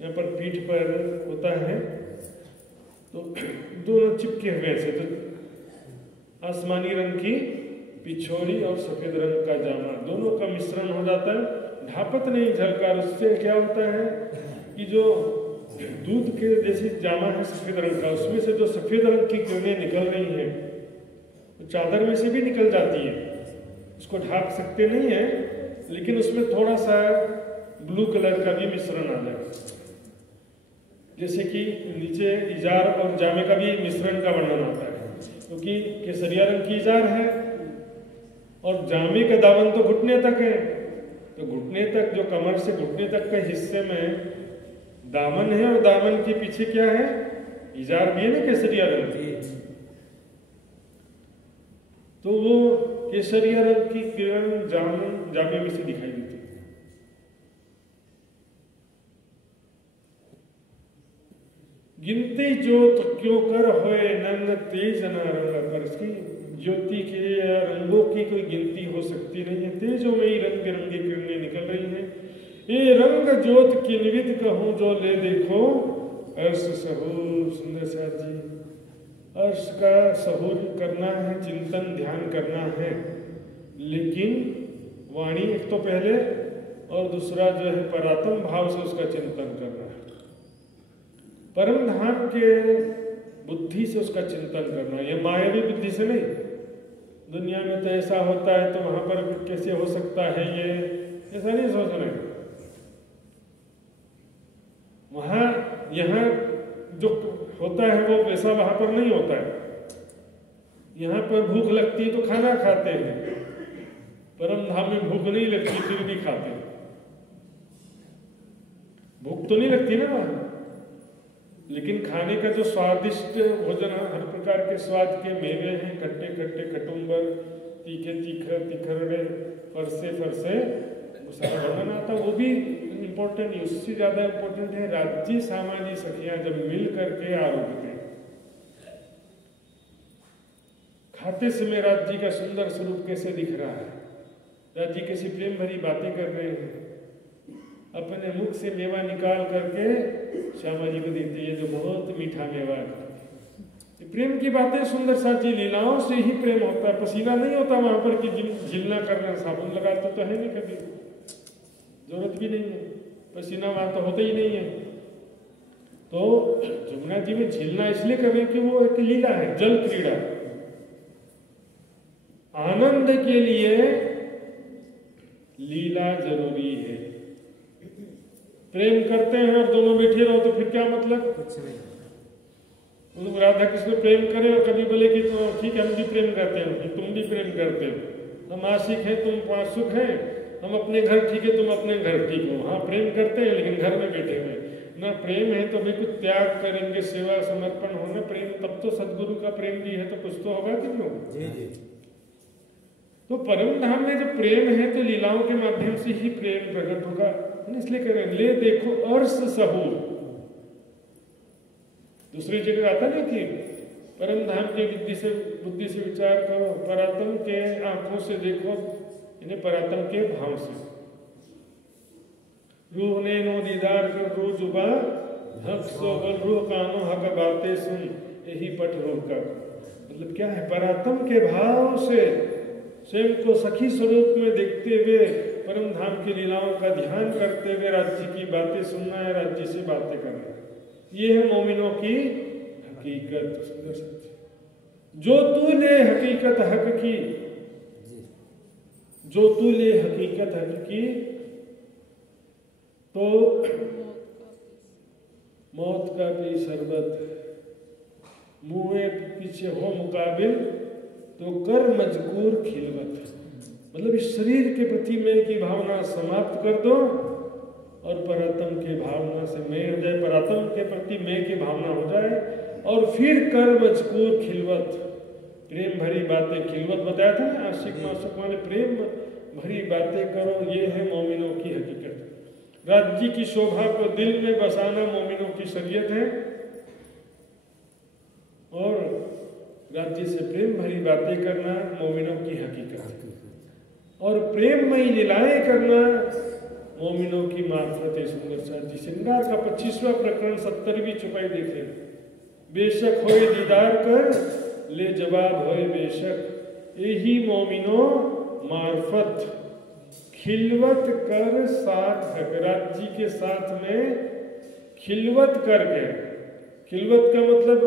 यहाँ पर पीठ पर होता है, तो दोनों चिपके हुए ऐसे, तो आसमानी रंग की पिछोरी और सफेद रंग का जामा, दोनों का मिश्रण हो जाता है। ढापत नहीं झलकार, उससे क्या होता है कि जो दूध के जैसी जामा है सफेद रंग का, उसमें से जो सफेद रंग की किरणें निकल रही हैं, तो चादर में से भी निकल जाती है। उसको ढाक सकते नहीं है, लेकिन उसमें थोड़ा सा ब्लू कलर का भी मिश्रण आ जाएगा। जैसे कि नीचे इजार और जामे का भी मिश्रण का वर्णन आता है, क्योंकि केसरिया रंग की इजार है और जामे का दामन तो घुटने तक है। तो घुटने तक, जो कमर से घुटने तक के हिस्से में दामन है, और दामन के पीछे क्या है? इजार भी है ना केसरिया रंग की। तो वो केसरिया रंग की किरण जामे में से दिखाई देती है। गिनती ज्योत क्यों कर होए नंग तेज न रंग पर। इसकी ज्योति के या रंगों की कोई गिनती हो सकती नहीं है, तेजों में ही रंग बिरंगी किरणें निकल रही हैं। ये रंग ज्योत किन्वित कहूं जो ले देखो अर्श सहूर। सुंदर साथ जी, अर्श का सहूर करना है, चिंतन ध्यान करना है, लेकिन वाणी एक तो पहले, और दूसरा जो है परात्म भाव से उसका चिंतन करना है। परम धाम के बुद्धि से उसका चिंतन करना, ये मायावी बुद्धि से नहीं। दुनिया में तो ऐसा होता है, तो वहां पर कैसे हो सकता है, ये ऐसा नहीं सोचना है। वहां यहाँ जो होता है वो वैसा वहां पर नहीं होता है। यहाँ पर भूख लगती है तो खाना खाते हैं, परम धाम में भूख नहीं लगती फिर भी खाते हैं। भूख तो नहीं लगती ना वहां, लेकिन खाने का जो स्वादिष्ट भोजन, हर प्रकार के स्वाद के मेवे हैं, खट्टे खट्टे खटुम्बर, तीखे तीखे तिखरड़े, फरसे फरसे, सारा वर्णन आता, वो भी इम्पोर्टेंट नहीं। उससे ज्यादा इम्पोर्टेंट है राज्य सामान्य सखियां जब मिल करके आरोग्य, हाथे से में राज जी का सुंदर स्वरूप कैसे दिख रहा है, राज जी कैसी प्रेम भरी बातें कर रहे हैं, अपने मुख से मेवा निकाल करके श्यामा जी को देते हैं, जो बहुत मीठा मेवा है। प्रेम की बातें सुंदर साची लीलाओं से ही प्रेम होता है। पसीना नहीं होता वहां पर कि झिलना करना, साबुन लगाते तो है नहीं, कभी जरूरत भी नहीं है, पसीना वहां तो होता ही नहीं है। तो जमुना जी में झिलना इसलिए कर रहे हैं कि वो एक लीला है, जल क्रीड़ा। आनंद के लिए लीला जरूरी है। प्रेम करते हैं और दोनों बैठे रहो तो फिर क्या मतलब, कुछ नहीं। राधा कृष्ण प्रेम करें और कभी बोले कि तो ठीक है हम भी प्रेम करते हैं, तुम भी प्रेम करते हो, हम आशिक हैं तुम पाशुक हैं, हम अपने घर ठीक है तुम अपने घर ठीक हो। हाँ प्रेम करते हैं लेकिन घर में बैठे हुए ना, प्रेम है तो भी कुछ त्याग करेंगे, सेवा समर्पण होना प्रेम, तब तो सदगुरु का प्रेम भी है तो कुछ तो होगा कि नहीं होगा। जी जी। तो परम धाम में जब प्रेम है तो लीलाओं के माध्यम से ही प्रेम प्रकट होगा। इसलिए कह रहे ले देखो अर्स सहूर। दूसरी जगह आता ना कि परम धाम के बुद्धि से विचार करो, परात्म के आंखों से देखो, इन्हें परात्म के भाव से। रूह ने नो दीदार कर रू जुबा हक सो बल रूह कानो हक बातें सुन यही पट रूह का। मतलब क्या है, परात्म के भाव से स्वयं को सखी स्वरूप में देखते हुए परम धाम की लीलाओं का ध्यान करते हुए राज्य की बातें सुनना है, राज्य से बातें करना है। ये है मोमिनों की हकीकत। जो तू ले हकीकत हक की, जो तू ले हकीकत हक की, तो मौत का भी शरबत, मुँह पीछे हो मुकाबिल तो कर मजकूर खिलवत। मतलब इस शरीर के प्रति मैं की भावना समाप्त कर दो और परात्म के भावना से मैं हो जाए, परात्म के प्रति मैं की भावना हो जाए, और फिर कर मजकूर खिलवत, प्रेम भरी बातें। खिलवत बताया था ना, आशिक माशुक वाले प्रेम भरी बातें करो, ये है मोमिनों की हकीकत। राज्य की शोभा को दिल में बसाना मोमिनों की शरीयत है, और राज्य से प्रेम भरी बातें करना मोमिनों की हकीकत है, और प्रेममयी लीलाएं करना मोमिनों की मार्फत है। सुंदर सा जी श्रृंगार का 25वां प्रकरण 70वीं चौपाई देखे। बेशक होए दीदार कर ले जवाब होए बेशक, यही मोमिनो मार्फत खिलवत कर साथ है। राज्य के साथ में खिलवत करके, खिलवत का मतलब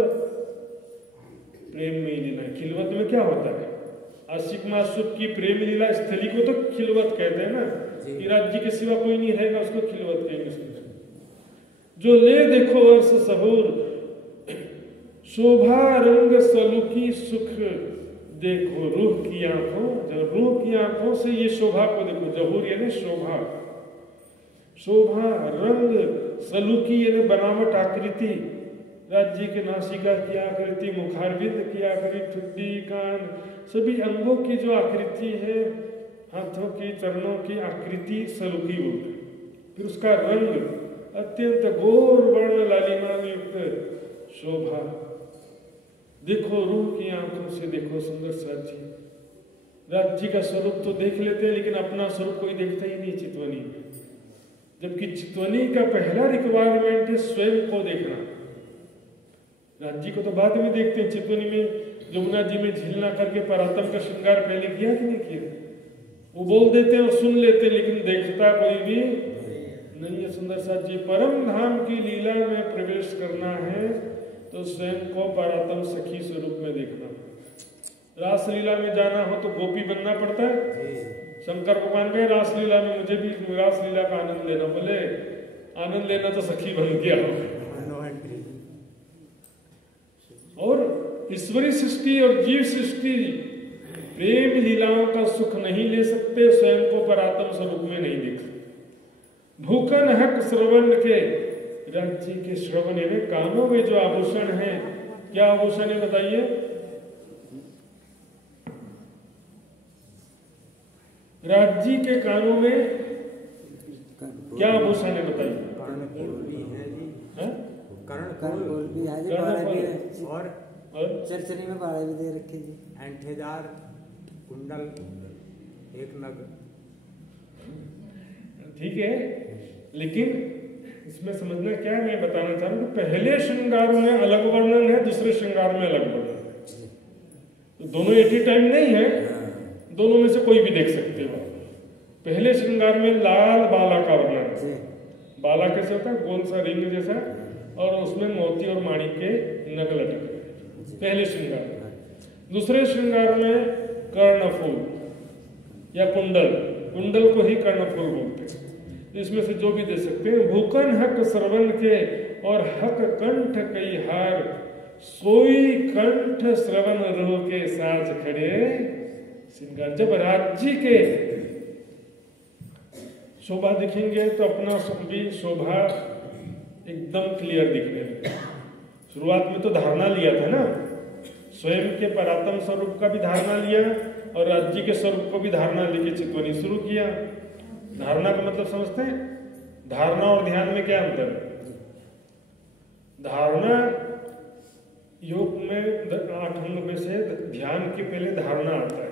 प्रेम में लीला। खिलवत में क्या होता है, आशिक माशुक की प्रेम लीला स्थली को तो खिलवत कहते हैं ना, कि राज्य के सिवा कोई नहीं रहेगा उसको खिलवत कहेंगे। जो ले देखो अर्स सहूर, शोभा रंग सलूकी सुख देखो रूह की आंखों। जब रूह की आंखों से ये शोभा को देखो, जहूर यानी शोभा, शोभा रंग सलूकी यानी बनावट आकृति, राज्य के नासिका की आकृति, मुखारविंद की आकृति, ठुड्डी कान सभी अंगों की जो आकृति है, हाथों की चरणों की आकृति सलूकी होती है। फिर उसका रंग अत्यंत घोर वर्ण लालिमा युक्त शोभा। देखो रूह की आंखों से देखो सुंदर साची। राज्य का स्वरूप तो देख लेते हैं लेकिन अपना स्वरूप कोई देखता ही नहीं चितवनी में, जबकि चितवनी का पहला रिक्वायरमेंट है स्वयं को देखना। राज्य को तो बाद में देखते हैं, चितवनी में जमुना जी में झीलना करके परात्म का श्रृंगार पहले किया कि नहीं किया। वो बोल देते हैं और सुन लेते हैं लेकिन देखता कोई भी नहीं है। सुंदर साथ जी परम धाम की लीला में प्रवेश करना है तो स्वयं को परात्म सखी स्वरूप में देखना। रासलीला में जाना हो तो गोपी बनना पड़ता है। शंकर भगवान कहे रासलीला में मुझे भी रासलीला का आनंद लेना, बोले आनंद लेना तो सखी बन गया हो। और ईश्वरी सृष्टि और जीव सृष्टि प्रेम लीलाओं का सुख नहीं ले सकते, स्वयं को परात्म स्वरूप में नहीं देख सकते। भूखन हक श्रवण के, राज्य के श्रवण में कानों में जो आभूषण है, क्या आभूषण है बताइए। राज्य के कानों में क्या आभूषण है बताइए। कर्णफूल भी है जी, कर्णफूल भी है जी, और और चरचरी में बाड़ा भी दे रखे जी। ऐंठेदार कुंडल एक नग। ठीक है, लेकिन इसमें समझना क्या है, मैं बताना चाह रहा हूँ कि पहले श्रृंगार में अलग वर्णन है, दूसरे श्रृंगार में अलग वर्णन है। तो दोनों एक ही टाइम नहीं है, दोनों में से कोई भी देख सकते हो। पहले श्रृंगार में लाल बाला का वर्णन है। बाला कैसे होता है? गोल सा रिंग जैसा, और उसमें मोती और माणिक के नग लटक रहे, पहले श्रृंगार में। दूसरे श्रृंगार में कर्णफूल या कुंडल, कुंडल को ही कर्णफूल बोलते हैं। इसमें से जो भी दे सकते हैं। भूकन हक श्रवण के और हक कंठ कई हार, सोई कंठ श्रवण रोह के साज खड़े श्रृंगार। जब राज्य के शोभा दिखेंगे तो अपना भी शोभा एकदम क्लियर दिखने लगे। शुरुआत में तो धारणा लिया था ना, स्वयं के परात्म स्वरूप का भी धारणा लिया और राज्य के स्वरूप को भी धारणा लेके चितवनी शुरू किया। धारणा का मतलब समझते हैं? धारणा और ध्यान में क्या अंतर है? धारणा योग में 8 अंग में से ध्यान के पहले धारणा आता है।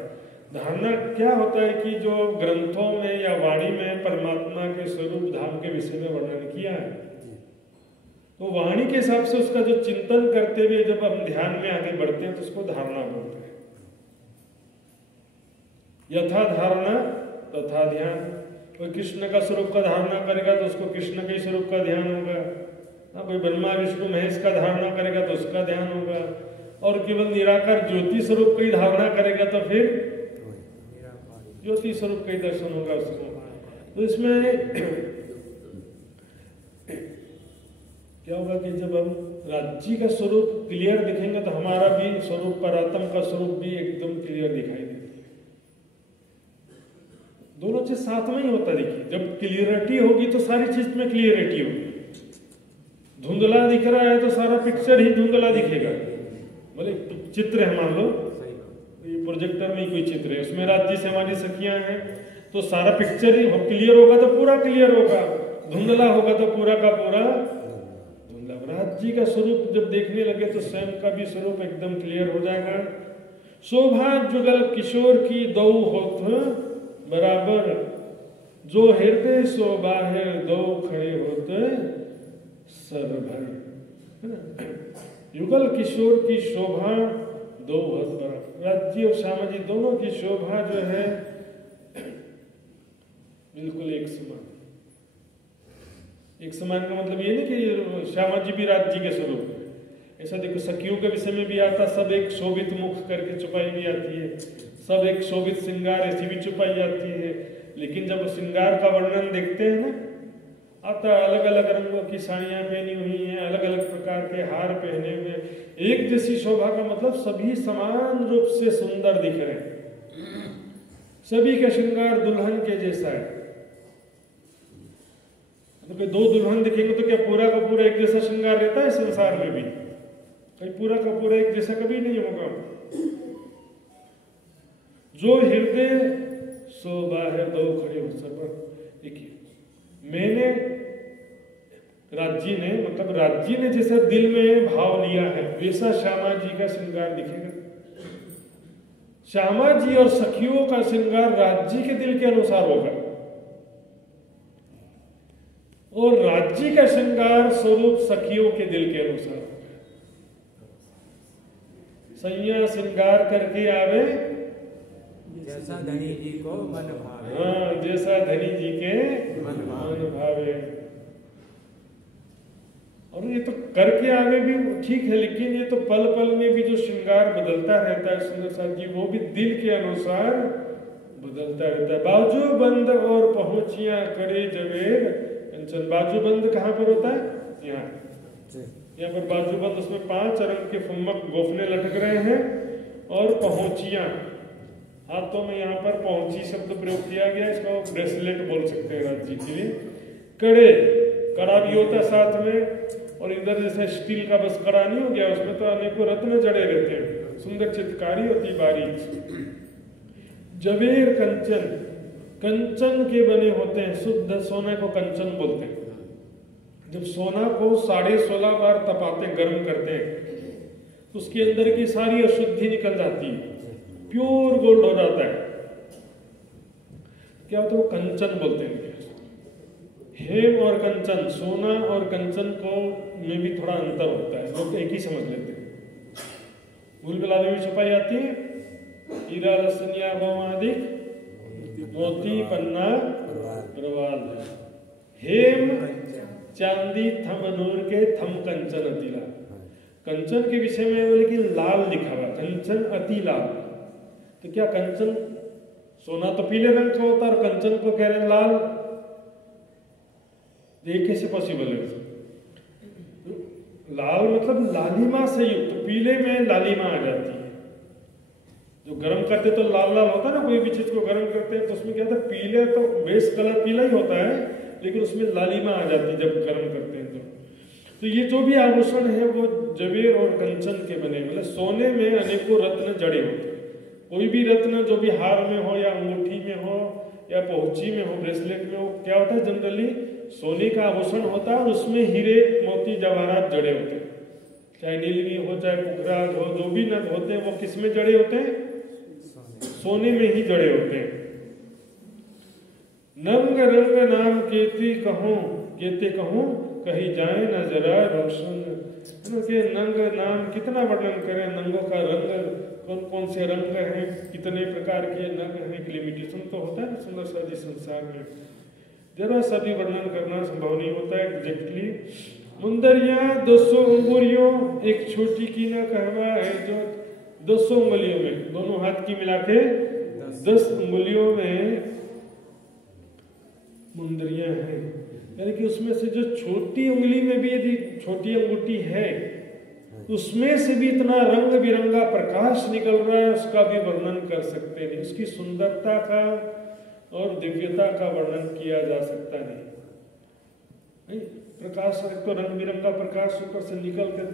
धारणा क्या होता है कि जो ग्रंथों में या वाणी में परमात्मा के स्वरूप धाम के विषय में वर्णन किया है, तो वाणी के हिसाब से उसका जो चिंतन करते हुए जब हम ध्यान में आगे बढ़ते हैं तो उसको धारणा बोलते हैं। यथा धारणा तथा ध्यान। कोई कृष्ण का स्वरूप का धारणा करेगा तो उसको कृष्ण के स्वरूप का ध्यान होगा। कोई ब्रह्मा विष्णु महेश का धारणा करेगा तो उसका ध्यान होगा। और केवल निराकार ज्योति स्वरूप की धारणा करेगा तो फिर ज्योति स्वरूप का ही दर्शन होगा उसको। तो इसमें क्या होगा कि जब हम राज्य का स्वरूप क्लियर दिखेंगे तो हमारा भी स्वरूप, परात्म का स्वरूप भी एकदम क्लियर दिखाई देगा। दोनों चीज साथ में ही होता। देखिए, जब क्लियरिटी होगी तो सारी चीज में क्लियरिटी होगी। धुंधला दिख रहा है तो सारा पिक्चर ही धुंधला दिखेगा। बोले चित्र है, मान लो ये प्रोजेक्टर में ही कोई चित्र है, उसमें राज्य से हमारी सखियां हैं, तो सारा पिक्चर ही क्लियर होगा तो पूरा क्लियर होगा, धुंधला होगा तो पूरा का पूरा धुंधला। राज्य का स्वरूप जब देखने लगे तो स्वयं का भी स्वरूप एकदम क्लियर हो जाएगा। शोभा जुगल किशोर की दो होत बराबर, जो हृदय शोभा है दो खड़े होते सरभर। युगल किशोर की शोभा दो होत बराबर। राज्य और श्यामा जी दोनों की शोभा जो है बिल्कुल एक समान। एक समान का मतलब ये नहीं कि श्यामा जी भी राज्य के स्वरूप है। ऐसा देखो, सखियों के विषय में भी आता, सब एक शोभित मुख करके चुपाई भी आती है, सब एक शोभित श्रृंगार ऐसी भी चुपाई जाती है। लेकिन जब श्रृंगार का वर्णन देखते हैं ना, आता अलग अलग रंगों की साड़ियां पहनी हुई हैं, अलग अलग प्रकार के हार पहने हुए, एक जैसी शोभा का मतलब सभी समान रूप से सुंदर दिख रहे हैं, सभी का श्रृंगार दुल्हन के जैसा है। तो दो दुल्हन दिखेंगे तो क्या पूरा का पूरा एक जैसा श्रृंगार रहता है? संसार में भी कहीं पूरा का पूरा एक जैसा कभी नहीं होगा। जो हृदय शोभा है दो खड़े हो सब। देखिए, मैंने राज्य ने मतलब राज्य ने जैसा दिल में भाव लिया है वैसा श्यामा जी का श्रृंगार दिखेगा। श्यामा जी और सखियों का श्रृंगार राज्य के दिल के अनुसार होगा और राज्य का श्रृंगार स्वरूप सखियों के दिल के अनुसार होगा। सैया श्रृंगार करके आवे जैसा धनी जी को मन भावे। हाँ, जैसा धनी जी के मन भावे। और ये तो करके आगे भी ठीक है, लेकिन ये तो पल पल में भी जो श्रृंगार बदलता रहता है सुंदर साथ जी, वो भी दिल के अनुसार बदलता रहता है। बाजू बंद और पहुंचिया करे जवेर कंचन। बाजू बंद कहाँ पर होता है? यहाँ पर बाजू बंद, उसमें 5 रंग के फुम्मक गोफने लटक रहे हैं और पहुंचिया हाथों में, यहाँ पर पहुंची शब्द प्रयोग किया गया। इसको ब्रेसलेट बोल सकते हैं राज्य के लिए। कड़े, कड़ा भी होता है साथ में, और इधर जैसे स्टील का बस कड़ा नहीं हो गया, उसमें तो अनेकों रत्न जड़े रहते हैं, सुंदर चित्रकारी होती बारीक। जवेर कंचन, कंचन के बने होते हैं, शुद्ध सोने को कंचन बोलते हैं। जब सोना को 16.5 बार तपाते गर्म करते हैं तो उसके अंदर की सारी अशुद्धि निकल जाती है, प्योर गोल्ड हो जाता है। क्या होता है, वो कंचन बोलते हैं। हेम और कंचन, सोना और कंचन को में भी थोड़ा अंतर होता है, लोग एक ही समझ लेते हैं। मूल मिलाने में छुपाई आती है हीरा रसनिया आदि मोती पन्ना प्रवाल। हेम चांदी थम नूर के थम कंचन अतिला। कंचन के विषय में लेकिन लाल लिखा हुआ, कंचन अति लाल। तो क्या कंचन, सोना तो पीले रंग का होता है और कंचन को कह रहे हैं लाल, ये कैसे पॉसिबल है? लाल मतलब लालिमा से युक्त, तो पीले में लालिमा आ जाती है। जो गर्म करते तो लाल लाल होता है ना, कोई भी चीज को गर्म करते हैं तो उसमें क्या होता है, पीले तो बेस कलर पीला ही होता है, लेकिन उसमें लालिमा आ जाती है जब गर्म करते हैं तो ये जो भी आभूषण है वो जवेर और कंचन के बने, मतलब सोने में अनेकों रत्न जड़े होते हैं। कोई भी रत्न जो भी हार में हो या अंगूठी में हो या पहुंची में हो, ब्रेसलेट में हो, क्या होता है जनरली सोने का आभूषण होता है और उसमें हीरे मोती जवाहरात जड़े होते हैं। चाहे नीलगी हो चाहे पुखराज हो, जो भी नग होते हैं वो किस में जड़े होते हैं, सोने में ही जड़े होते हैं। नंग रंग नाम केते कहूं कहीं जाए न जरा रोशन। के नंग नाम कितना वर्णन करें, नंगों का रंग कौन कौन से रंग हैं, कितने प्रकार के नंग हैं, लिमिटेशन तो होता है ना सुंदर सा जिस संसार में, जरा सा भी वर्णन करना संभव नहीं होता है एग्जैक्टली। मुंदरिया 200 अंगुलियों एक छोटी की ना कहवा है, जो 200 उंगलियों में, दोनों हाथ की मिला के 10 उंगलियों में मुंदरियां हैं, यानी कि उसमें से जो छोटी उंगली में भी यदि छोटी अंगूठी है उसमें से भी इतना रंग बिरंगा प्रकाश निकल रहा है, उसका भी वर्णन कर सकते नहीं। उसकी सुंदरता का और दिव्यता का वर्णन किया जा सकता नहीं। प्रकाश तो रंग बिरंगा प्रकाश ऊपर से निकल कर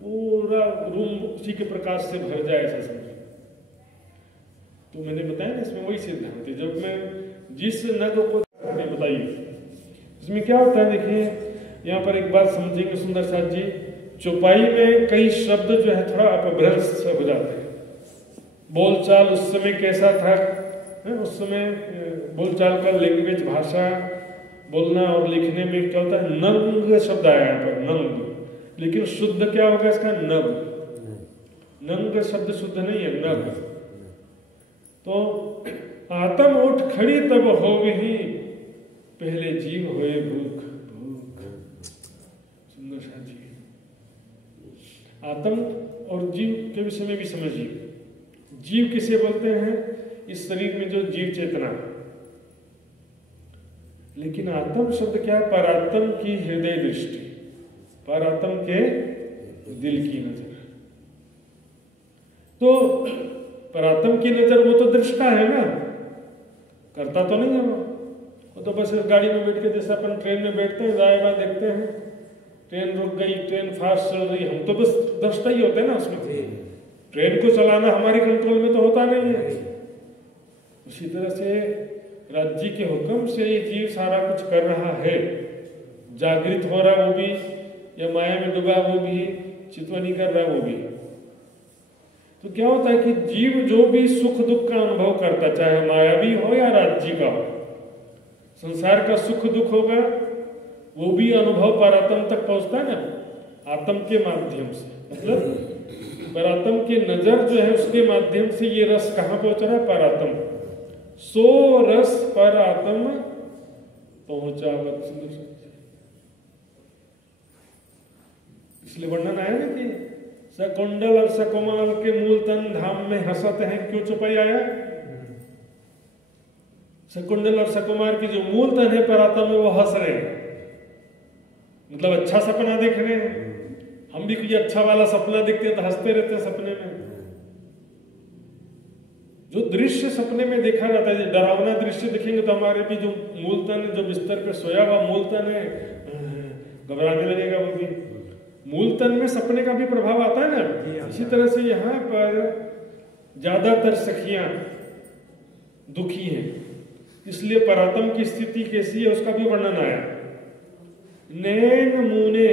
पूरा रूम उसी के प्रकाश से भर जाए, ऐसा समझो। तो मैंने बताया ना इसमें वही सिद्धांत है। जब मैं जिस नग को बताइए इसमें क्या होता है, देखिए यहाँ पर एक बात समझेंगे सुंदर साथ जी, चौपाई में कई शब्द जो है थोड़ा अपभ्रंश हो जाते हैं। बोलचाल उस समय कैसा था, उस समय बोलचाल का लैंग्वेज भाषा बोलना और लिखने में क्या होता है, नंग शब्द आया यहाँ पर, नंग, लेकिन शुद्ध क्या होगा इसका, नग। नंग शब्द शुद्ध नहीं है, नग। तो आत्म उठ खड़ी तब हो ही पहले जीव होए भूख भूख। सुंदर सा जी, आत्म और जीव के विषय में भी समझिए। जीव किसे बोलते हैं, इस शरीर में जो जीव चेतना, लेकिन आत्म शब्द क्या है, परात्म की हृदय दृष्टि, परात्म के दिल की नजर। तो परात्म की नजर वो तो दृष्टा है ना, करता तो नहीं है वो तो बस गाड़ी में बैठ के, जैसे अपन ट्रेन में बैठते हैं दाएं बाएं देखते हैं, ट्रेन रुक गई, ट्रेन फास्ट चल रही, हम तो बस दृष्टा ही होते हैं ना उसमें। ट्रेन को चलाना हमारे कंट्रोल में तो होता नहीं है। उसी तरह से राज्य के हुक्म से ये जीव सारा कुछ कर रहा है, जागृत हो रहा वो भी, या माया में डूबा वो भी, चितवनी कर रहा वो भी। तो क्या होता है कि जीव जो भी सुख दुख का अनुभव करता, चाहे मायावी हो या राज्य का हो, संसार का सुख दुख होगा वो भी अनुभव परात्म तक पहुंचता है ना, आत्म के माध्यम से। मतलब परात्म की नजर जो है उसके माध्यम से ये रस कहाँ पहुंच रहा है, परात्म। सो रस पर आत्म पहुंचा। इसलिए वर्णन आया ना कि सकुंडल और सकुमाल के मूल तन धाम में हंसते हैं, क्यों चौपाई आया। सकुंडल और सकुमार की जो मूल तन है परात्म में, वो हंस रहे हैं, मतलब अच्छा सपना देख रहे हैं। हम भी कोई अच्छा वाला सपना देखते हैं तो हंसते रहते हैं सपने में। जो दृश्य सपने में देखा जाता है, डरावना दृश्य देखेंगे तो हमारे भी जो मूल तन, जो बिस्तर पे सोया हुआ मूल तन है, घबराने लगेगा वो भी। मूल तन में सपने का भी प्रभाव आता है ना। इसी तरह से यहाँ पर ज्यादातर सखियां दुखी हैं, इसलिए परात्म की स्थिति कैसी है उसका भी वर्णन आया। नैन मुने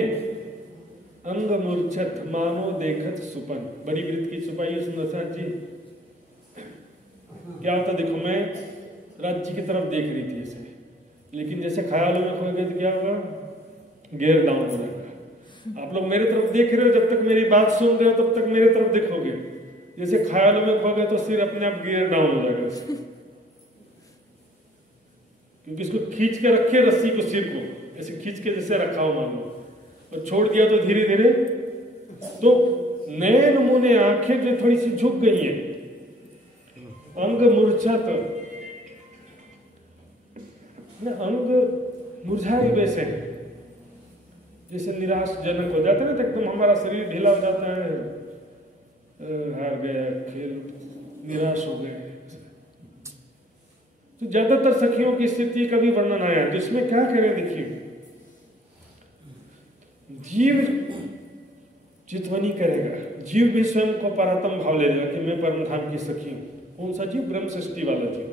अंग मूर्छत मानो देखत सुपन। बड़ी वृत्त की छुपाई सुंदर साथ जी। क्या होता देखो, मैं राज्य की तरफ देख रही थी इसे, लेकिन जैसे ख्यालों में खो गए तो क्या हुआ, गेयर डाउन हो जाएगा। आप लोग मेरी तरफ देख रहे हो, जब तक मेरी बात सुन रहे हो तब तक मेरी तरफ देखोगे, जैसे ख्यालों में खो गए तो सिर अपने आप गियर डाउन हो जाएगा उसका। क्योंकि इसको खींच के रखे रस्सी को, सिर को ऐसे खींच के जैसे रखा हो मान लो, और छोड़ दिया तो धीरे धीरे तो नए नमूने आंखें जो थोड़ी सी झुक गई है, अंग मूर्छा तो अंग मुरझाए वैसे जैसे निराशजनक हो जाता है ना, एकदम हमारा शरीर ढीला हो जाता है, हार गया खेल, निराश हो गए। तो ज्यादातर सखियों की स्थिति का भी वर्णन आया, जिसमें क्या करें देखिए, जीव चितवनी करेगा, जीव भी स्वयं को परात्म भाव ले जाएगा कि मैं परम धाम की सखी हूँ। कौन सा जीव? ब्रह्म सृष्टि वाला जीव,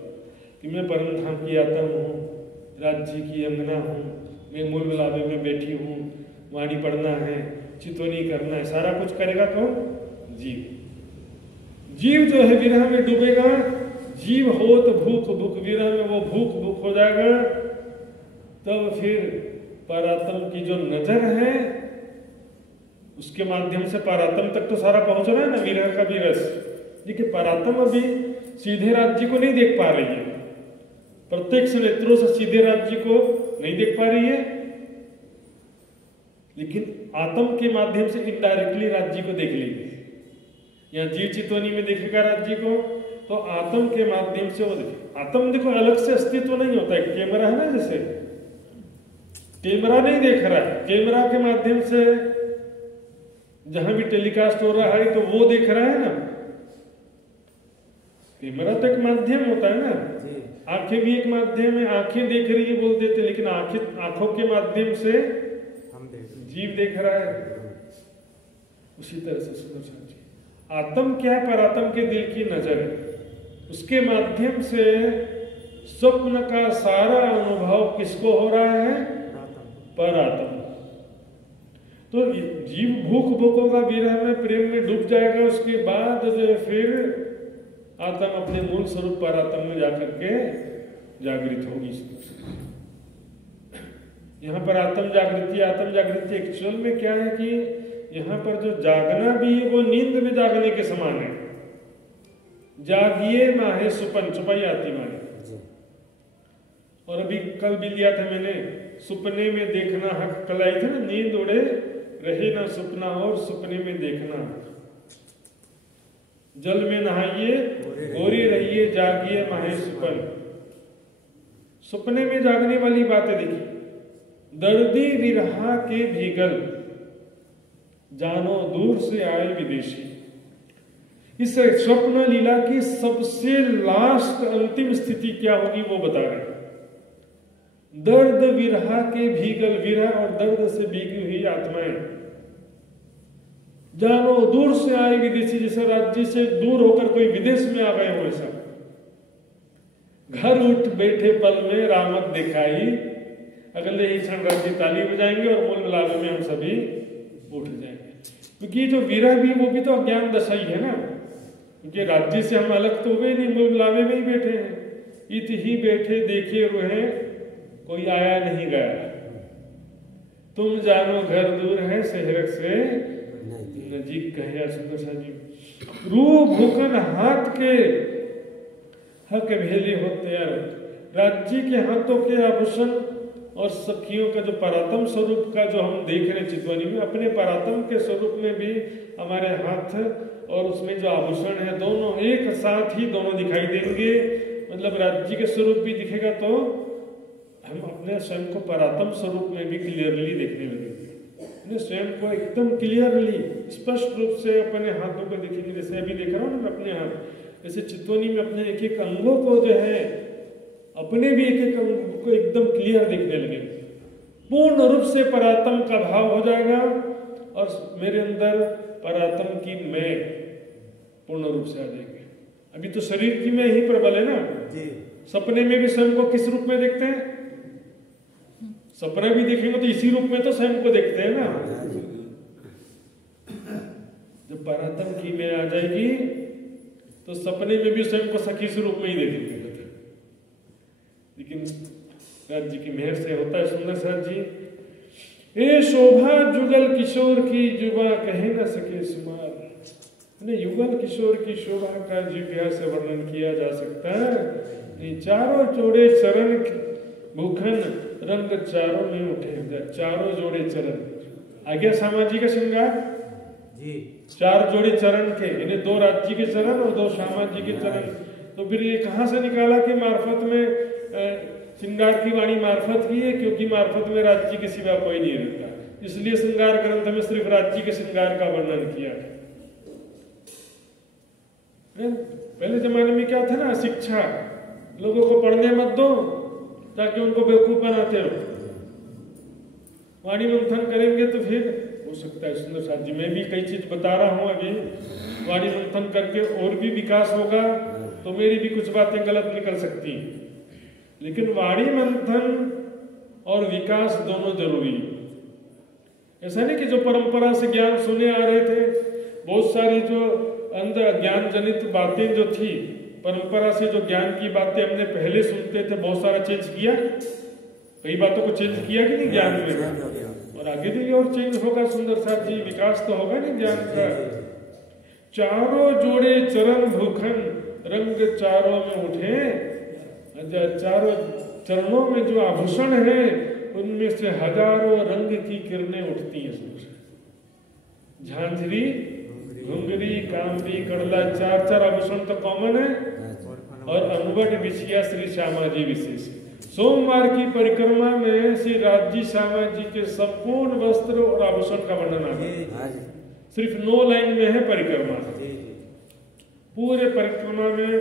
कि मैं परम धाम की आत्मा हूँ, राज्य की अंगना हूँ, मैं मूल मिलावे में बैठी हूँ, वाणी पढ़ना है, चितवनी करना है, सारा कुछ करेगा कौन? जीव। जीव जो है विरह में डूबेगा, जीव हो तो भूख भूख, विरह में वो भूख भूख हो जाएगा। तब फिर परात्म की जो नजर है उसके माध्यम से परात्म तक तो सारा पहुंच रहा है ना, विरह का भी रस। देखिए परात्म अभी सीधे राज्य को नहीं देख पा रही है, प्रत्यक्ष नेत्रों से सीधे राज्य को नहीं देख पा रही है, लेकिन आत्म के माध्यम से इनडायरेक्टली राज्य को देख लेगी। यहाँ जीव चितवनी में देखेगा राज्य को, तो आत्म के माध्यम से वो देखे। आत्म देखो अलग से अस्तित्व नहीं होता है, कैमरा है ना, जैसे कैमरा नहीं देख रहा है, कैमरा के माध्यम से जहां भी टेलीकास्ट हो रहा है तो वो देख रहा है ना। कैमरा तो एक माध्यम होता है ना, आंखें भी एक माध्यम है, आंखें देख रही है बोल देते, लेकिन आंखों के माध्यम से जीव देख रहा है। उसी तरह से सुदर्शन जी, आत्म क्या है? परात्म के दिल की नजर है, उसके माध्यम से स्वप्न का सारा अनुभव किसको हो रहा है? परात्म। तो जीव भूख भूखोगा, विरह में प्रेम में डूब जाएगा, उसके बाद जो फिर आत्मा अपने मूल स्वरूप परात्म में जाकर के जागृत होगी। यहाँ पर आत्म जागृति एक्चुअल में क्या है कि यहाँ पर जो जागना भी है वो नींद में जागने के समान है। जागिए माहे सुपन, छुपाई आती माने। और अभी कल भी लिया था मैंने, सुपने में देखना हक, कल आई थी ना, नींद उड़े रहे ना सपना और सुपने में देखना। जल में नहाइए गोरी रहिए, जागिए माहे सुपन। सपने में जागने वाली बातें देखिए, दर्दी विरहा के भीगल जानो दूर से आए विदेशी। इस स्वप्न लीला की सबसे लास्ट अंतिम स्थिति क्या होगी वो बता रहे हैं। दर्द विरहा के भीगल, विरह और दर्द से भीगी हुई आत्माएं जानो दूर से आए विदेशी, जैसे राज्य से दूर होकर कोई विदेश में आ गए हो ऐसा। घर उठ बैठे पल में रामक दिखाई, अगले ही क्षण राज्य ताली बजाएंगे और मूल मिलावे में हम सभी उठ जाएंगे। क्योंकि जो विरह भी वो भी तो अज्ञान दशा ही है ना, क्योंकि राज्य से हम अलग तो हुए नहीं, मूल मिलावे में ही बैठे हैं। इत ही बैठे देखे रोहे, कोई आया नहीं गया। तुम जानो घर दूर है, शहर से नजीक कहे। सुंदर सा जी, रू भूखन हाथ के हक भेले होते यार। राज्य के हाथों के आभूषण और सखियों का जो परात्म स्वरूप का जो हम देख रहे हैं चितवनी में, अपने परात्म के स्वरूप में भी हमारे हाथ और उसमें जो आभूषण है दोनों एक साथ ही दोनों दिखाई देंगे। मतलब राज्य के स्वरूप भी दिखेगा तो हम अपने स्वयं को परात्म स्वरूप में भी क्लियरली देखने लगेंगे। अपने स्वयं को एकदम क्लियरली स्पष्ट रूप से अपने हाथों को देखेंगे। जैसे अभी देख रहा हूँ ना अपने हाथ, जैसे चितवनी में अपने एक एक अंगों को जो है, अपने भी एक एक अंग को एकदम क्लियर देखने लगेंगे। पूर्ण रूप से परात्म का भाव हो जाएगा और मेरे अंदर परात्म की मैं पूर्ण रूप से आ जाएगी। अभी तो शरीर की मैं ही प्रबल है ना जी। सपने में भी स्वयं को किस रूप में देखते हैं? सपना भी देखेंगे तो इसी रूप में तो स्वयं को देखते हैं ना। तो सपने में भी स्वयं को सखी स्वरूप में ही देखते थे। लेकिन राज जी की मेहर से होता है सुंदर साथ जी, ए शोभा जुगल किशोर की जुबा कहे न सके सुमार। युगल किशोर की शोभा का जिव्या से वर्णन किया जा सकता है। ये चारों जोड़े चरण भूखन रंग चारों में उठे, चारों जोड़े चरण आ गया सामाजी का श्रृंगार जी। चार जोड़े चरण के, इन्हें 2 राज्य के चरण और 2 सामाजी के चरण। तो फिर ये कहाँ से निकाला कि मार्फत में श्रृंगार की वाणी मार्फत की है, क्योंकि मार्फत में राज्य के सिवा कोई नहीं रहता, इसलिए श्रृंगार ग्रंथ में सिर्फ राज्य के श्रृंगार का वर्णन किया है। पहले जमाने में क्या था ना, शिक्षा, लोगों को पढ़ने मत दो ताकि उनको बेवकूफ बनाते रहो। वाणी मंथन करेंगे तो फिर हो सकता है सुंदर साथ जी, मैं भी कई चीज बता रहा हूँ अभी, वाणी मंथन करके और भी विकास होगा तो मेरी भी कुछ बातें गलत निकल सकती हैं। लेकिन वाणी मंथन और विकास दोनों जरूरी है। ऐसा नहीं कि जो परंपरा से ज्ञान सुने आ रहे थे, बहुत सारी जो अंदर ज्ञान जनित बातें जो थी, परंपरा से जो ज्ञान की बातें हमने पहले सुनते थे, बहुत सारा चेंज किया, कई बातों को चेंज किया कि नहीं ज्ञान में, और आगे भी और चेंज होगा सुंदर साथ जी, विकास तो होगा नहीं ज्ञान का। चारों जोड़े चरण भूखन रंग चारों में उठे, चारों चरणों में जो आभूषण है उनमें से हजारों रंग की किरणें उठती हैं। झांझरी, घुंगरी, कामरी, कड़ला, 4 आभूषण तो कॉमन है, और अनवट बिछिया श्री श्यामा जी विशेष। सोमवार की परिक्रमा में श्री राज्य श्यामा जी के संपूर्ण वस्त्र और आभूषण का वर्णन आता है। सिर्फ 9 लाइन में है परिक्रमा, पूरे परिक्रमा में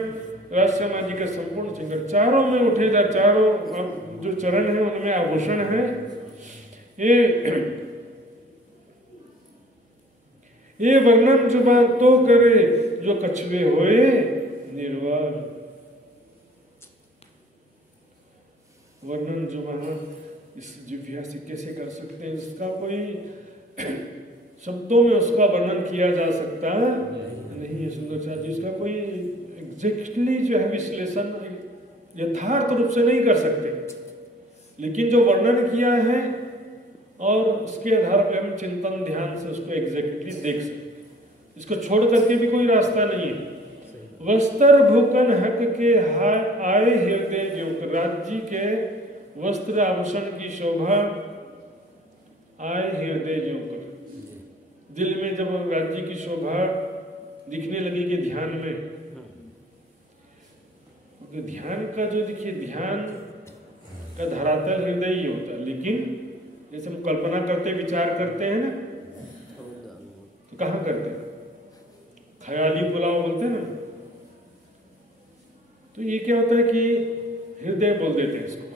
राज श्यामा जी के संपूर्ण श्रृंगार चारों में उठे जा, चारों जो चरण है उनमें आभूषण है। ये वर्णन जुबान तो करे जो कछुए होए निर्वार। वर्णन जुबान इस जिह्वा से कैसे कर सकते हैं, इसका कोई शब्दों में उसका वर्णन किया जा सकता नहीं है सुंदर साथ जी। इसका कोई एग्जैक्टली जो है विश्लेषण यथार्थ रूप से नहीं कर सकते, लेकिन जो वर्णन किया है और उसके आधार पर हम चिंतन ध्यान से उसको एग्जैक्टली देख सकते। इसको छोड़ करके भी कोई रास्ता नहीं है। वस्त्र भूकन हक के आए हृदय जो, राज्य के वस्त्र आभूषण की शोभा आए हृदय जो कर, दिल में जब राज्य की शोभा दिखने लगी कि ध्यान में, तो ध्यान का जो देखिए ध्यान का धरातल हृदय ही होता है, लेकिन जैसे हम कल्पना करते विचार करते हैं ना, तो कहाँ करते हैं, ख्याली पुलाव बोलते हैं ना, तो ये क्या होता है कि हृदय बोल देते हैं इसको।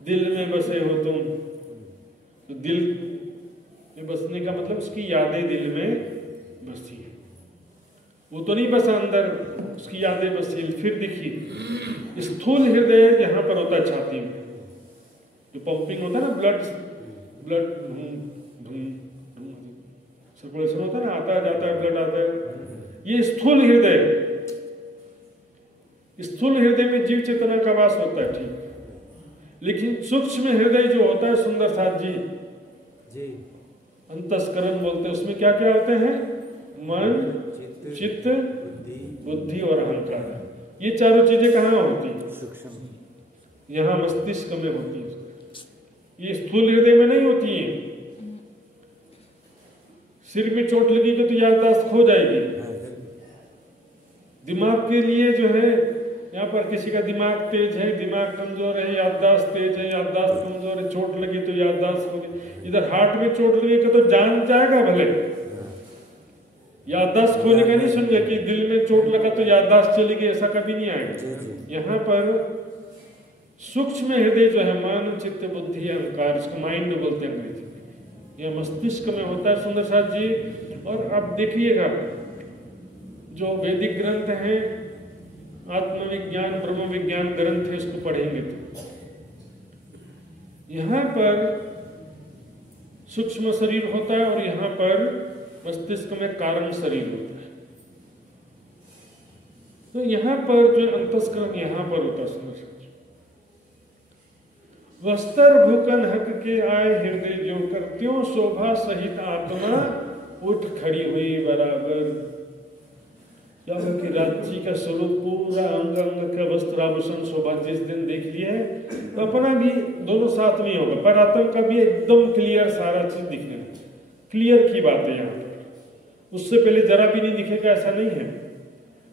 दिल में बसे हो तुम, तो दिल में बसने का मतलब उसकी यादें दिल में बसी है, वो तो नहीं बसा अंदर, उसकी यादें बसी। फिर देखिए स्थूल हृदय यहाँ पर होता है छाती में, जो पंपिंग होता है ना, ब्लड सर्कुलेशन होता है ना, आता जाता है ब्लड आता है, ये स्थूल हृदय। स्थूल हृदय में जीव चेतना का वास होता है, ठीक, लेकिन सूक्ष्म हृदय जो होता है सुंदर साथ जी, अंतस्करण बोलते हैं, उसमें क्या क्या होते हैं, मन, चित्त, बुद्धि और अहंकार। ये चारों चीजें कहाँ होती हैं, यहाँ मस्तिष्क में होती है, ये स्थूल हृदय में नहीं होती है। सिर में चोट लगेगी तो याददाश्त खो जाएगी। दिमाग के लिए जो है, यहाँ पर किसी का दिमाग तेज है, दिमाग कमजोर है, याददाश्त तेज है, याददाश्त कमजोर है, चोट लगी तो याददाश्त होगी। इधर हार्ट में चोट लगेगा तो जान जाएगा भले, याददाश्त खोने का नहीं समझे कि दिल में चोट लगा तो याददाश्त चलेगी, ऐसा कभी नहीं आएगा। यहाँ पर सूक्ष्म हृदय जो है, मन, चित्त, बुद्धि, अहंकार, इसको माइंड बोलते हैं अंग्रेजी में, यह मस्तिष्क में होता है सुंदर साथ जी। और अब देखिएगा जो वैदिक ग्रंथ हैं, आत्मविज्ञान, ब्रह्म विज्ञान ग्रंथ है, इसको पढ़ेंगे तो यहाँ पर सूक्ष्म शरीर होता है और यहाँ पर मस्तिष्क में कारण शरीर होता है। तो यहाँ पर जो अंतस्करण यहाँ पर होता समझ, वस्त्र भूकन हक के आए हृदय जो कर, त्यों शोभा सहित आत्मा उठ खड़ी हुई बराबर। जब कि राज्य का स्वरूप पूरा अंग अंग का वस्त्र आभूषण शोभा जिस दिन देख लिया है, तो अपना भी दोनों साथ में होगा, पर आत्मा का भी एकदम क्लियर सारा चीज दिखने, क्लियर की बात है यहाँ पर। उससे पहले जरा भी नहीं दिखेगा ऐसा नहीं है।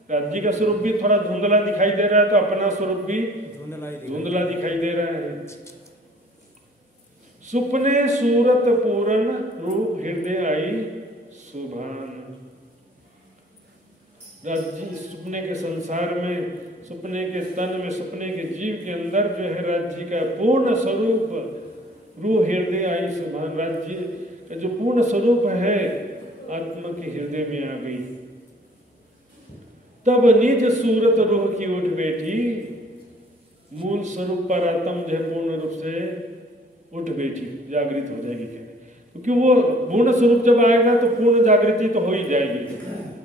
राज्य का स्वरूप भी थोड़ा धुंधला दिखाई दे रहा है, तो अपना स्वरूप भी धुंधला दिखाई दे रहा है। सुपने सूरत पूर्ण रूप हृदय आई सुभान। राज्य सुपने के संसार में, सुपने के तन में, सुपने के जीव के अंदर जो है राज्य का पूर्ण स्वरूप रूह हृदय आई सुभान। राज्य का जो पूर्ण स्वरूप है आत्मा के हृदय में आ गई। तब निज सूरत रूह की उठ बैठी, मूल स्वरूप पर आत्मा जो है पूर्ण रूप से उठ बैठी, जागृत हो जाएगी। क्योंकि वो पूर्ण स्वरूप जब आएगा तो पूर्ण जागृति तो हो ही जाएगी।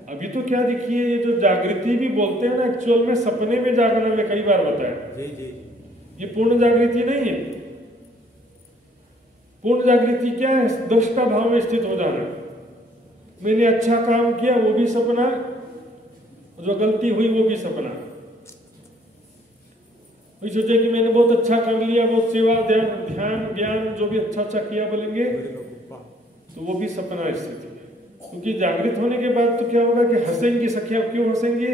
अभी तो क्या देखिए, ये जो जागृति भी बोलते हैं ना, एक्चुअल में सपने में जागना, में कई बार बताया, ये पूर्ण जागृति नहीं है। पूर्ण जागृति क्या है? दृष्टा भाव में स्थित हो जाना। मैंने अच्छा काम किया वो भी सपना, जो गलती हुई वो भी सपना। वही सोचे कि मैंने बहुत अच्छा कर लिया, बहुत सेवा ध्यान ज्ञान जो भी अच्छा अच्छा किया बोलेंगे, तो वो भी सपना स्थिति है। क्योंकि जागृत होने के बाद तो क्या होगा कि हंसेंगी सखियां। क्यों हंसेंगी?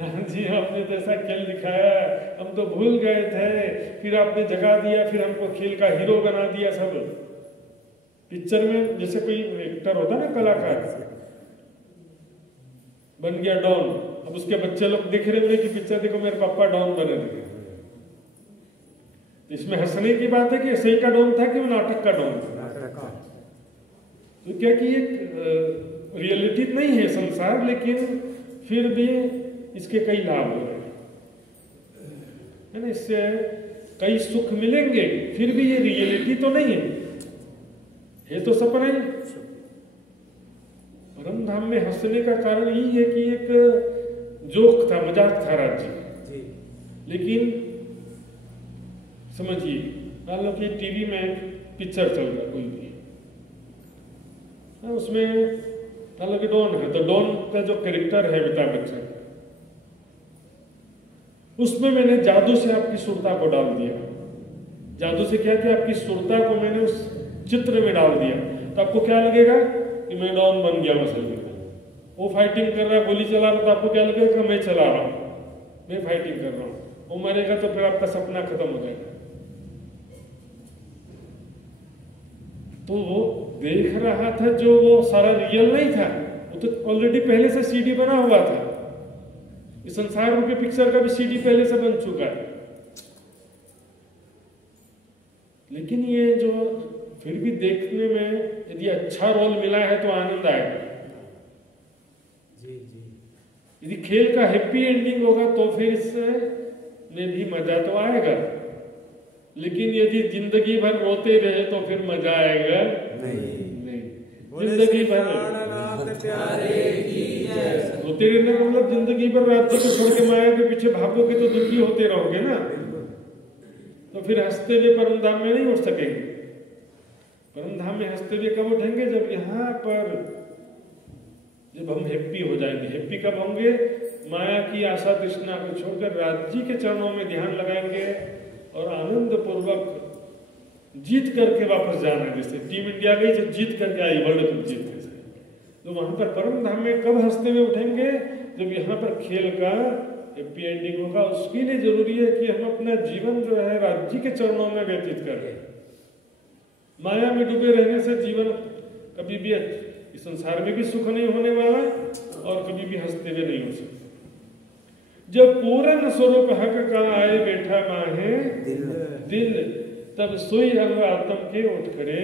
हाँ जी, आपने तो ऐसा खेल दिखाया, हम तो भूल गए थे, फिर आपने जगा दिया, फिर हमको खेल का हीरो बना दिया। सब पिक्चर में जैसे कोई एक्टर होता ना, कलाकार बन गया डॉन, अब उसके बच्चे लोग देख रहे हैं कि पिक्चर देखो मेरे पापा डॉन बने थे। इसमें हंसने की बात है कि सही का डॉन था कि वो नाटक का डॉन था। तो क्या कि एक रियलिटी नहीं है संसार, लेकिन फिर भी इसके कई लाभ हो रहे हैं ना, इससे कई सुख मिलेंगे, फिर भी ये रियलिटी तो नहीं है तो सपना ही। परम धाम में हंसने का कारण यही है कि एक जोक था, मजाक था राज्य। लेकिन समझिए, मान लो कि टीवी में पिक्चर चल रहा कोई भी, उसमें मान लो कि डॉन है, तो डॉन का जो कैरेक्टर है अमिताभ बच्चन, उसमें मैंने जादू से आपकी सुरता को डाल दिया। जादू से क्या किया? आपकी सुरता को मैंने उस चित्र में डाल दिया, तो आपको क्या लगेगा कि मैं डॉन बन गया। मसल वो फाइटिंग कर रहा है, गोली चला रहा है, तो आपको क्या लगेगा कि मैं चला रहा हूं, मैं फाइटिंग कर रहा हूं। वो मरेगा तो फिर आपका सपना खत्म हो जाएगा। तो वो देख रहा था जो वो सारा रियल नहीं था, वो तो ऑलरेडी पहले से सीडी बना हुआ था। इस संसार रूपी पिक्चर का भी सीडी पहले से बन चुका है। लेकिन ये जो फिर भी देखने में यदि अच्छा रोल मिला है तो आनंद आएगा। यदि खेल का हैप्पी एंडिंग होगा तो फिर इससे में भी मजा तो आएगा। लेकिन यदि जिंदगी भर रोते रहे तो फिर मजा आएगा नहीं। जिंदगी भर रोते रहने का मतलब जिंदगी भर राज्य को छोड़ के माया के पीछे भागोगे तो दुखी होते रहोगे ना, तो फिर हंसते हुए परम धाम में नहीं उठ सकेंगे। परम धाम में हंसते हुए कब उठेंगे? जब यहाँ पर जब हम हैप्पी हो जाएंगे। हैप्पी कब होंगे? माया की आशा तृष्णा को छोड़कर राज्य के चरणों में ध्यान लगाएंगे और आनंद पूर्वक जीत करके वापस जाना। जैसे टीम इंडिया गई जब जीत करके आई, वर्ल्ड कप जीत के, तो वहां पर परम धाम में कब हंसते हुए उठेंगे? जब यहाँ पर खेल का हैप्पी एंडिंग होगा। उसके लिए जरूरी है कि हम अपना जीवन जो है राज्य के चरणों में व्यतीत करें। माया में डूबे रहने से जीवन कभी भी इस संसार में भी सुख नहीं होने वाला और कभी भी हंसते हुए नहीं हो सकते। जब पूर्ण स्वरूप हक का आए बैठा माहे दिल, तब सोई अंग आत्म के उठ खड़े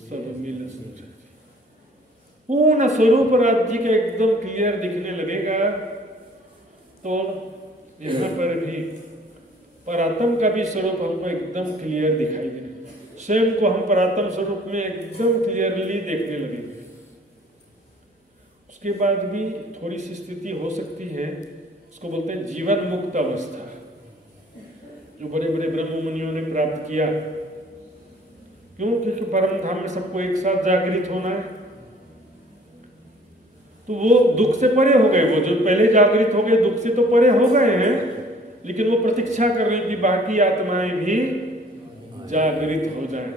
सब मिल सोचे। पूर्ण स्वरूप राज्य का एकदम क्लियर दिखने लगेगा तो यहाँ पर भी परात्म का भी स्वरूप हमको एकदम क्लियर दिखाई देगा। स्वयं को हम परात्म स्वरूप में एकदम क्लियरली देखने लगेंगे। उसके बाद भी थोड़ी सी स्थिति हो सकती है उसको बोलते हैं जीवन मुक्त अवस्था, जो बड़े बड़े ब्रह्म मुनियों ने प्राप्त किया। क्यों? क्योंकि परम धाम में सबको एक साथ जागृत होना है। तो वो दुख से परे हो गए, वो जो पहले जागृत हो गए दुख से तो परे हो गए हैं, लेकिन वो प्रतीक्षा कर रही थी बाकी आत्माएं भी जागृत हो जाएं।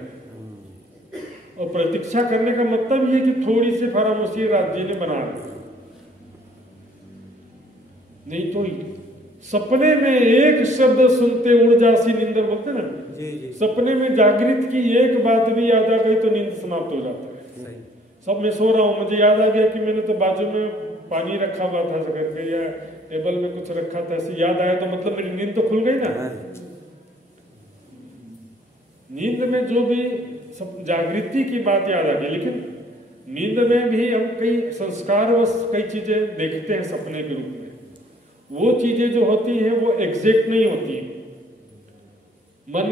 और प्रतीक्षा करने का मतलब ये कि थोड़ी सी फरामोशी राज्य ने बना दी, नहीं तो सपने में एक शब्द सुनते उड़ जासी नींद बोलते ना, सपने में जागृत की एक बात भी याद आ गई तो नींद समाप्त हो जाता है। सब मैं सो रहा हूं, मुझे याद आ गया कि मैंने तो बाजू में पानी रखा हुआ था करके, या टेबल में कुछ रखा था, ऐसे याद आया तो मतलब मेरी नींद तो खुल गई ना। नींद में जो भी सब जागृति की बात याद आ गई, लेकिन नींद में भी हम कई संस्कार व कई चीजें देखते हैं सपने के रूप में। वो चीजें जो होती हैं वो एग्जैक्ट नहीं होती, मन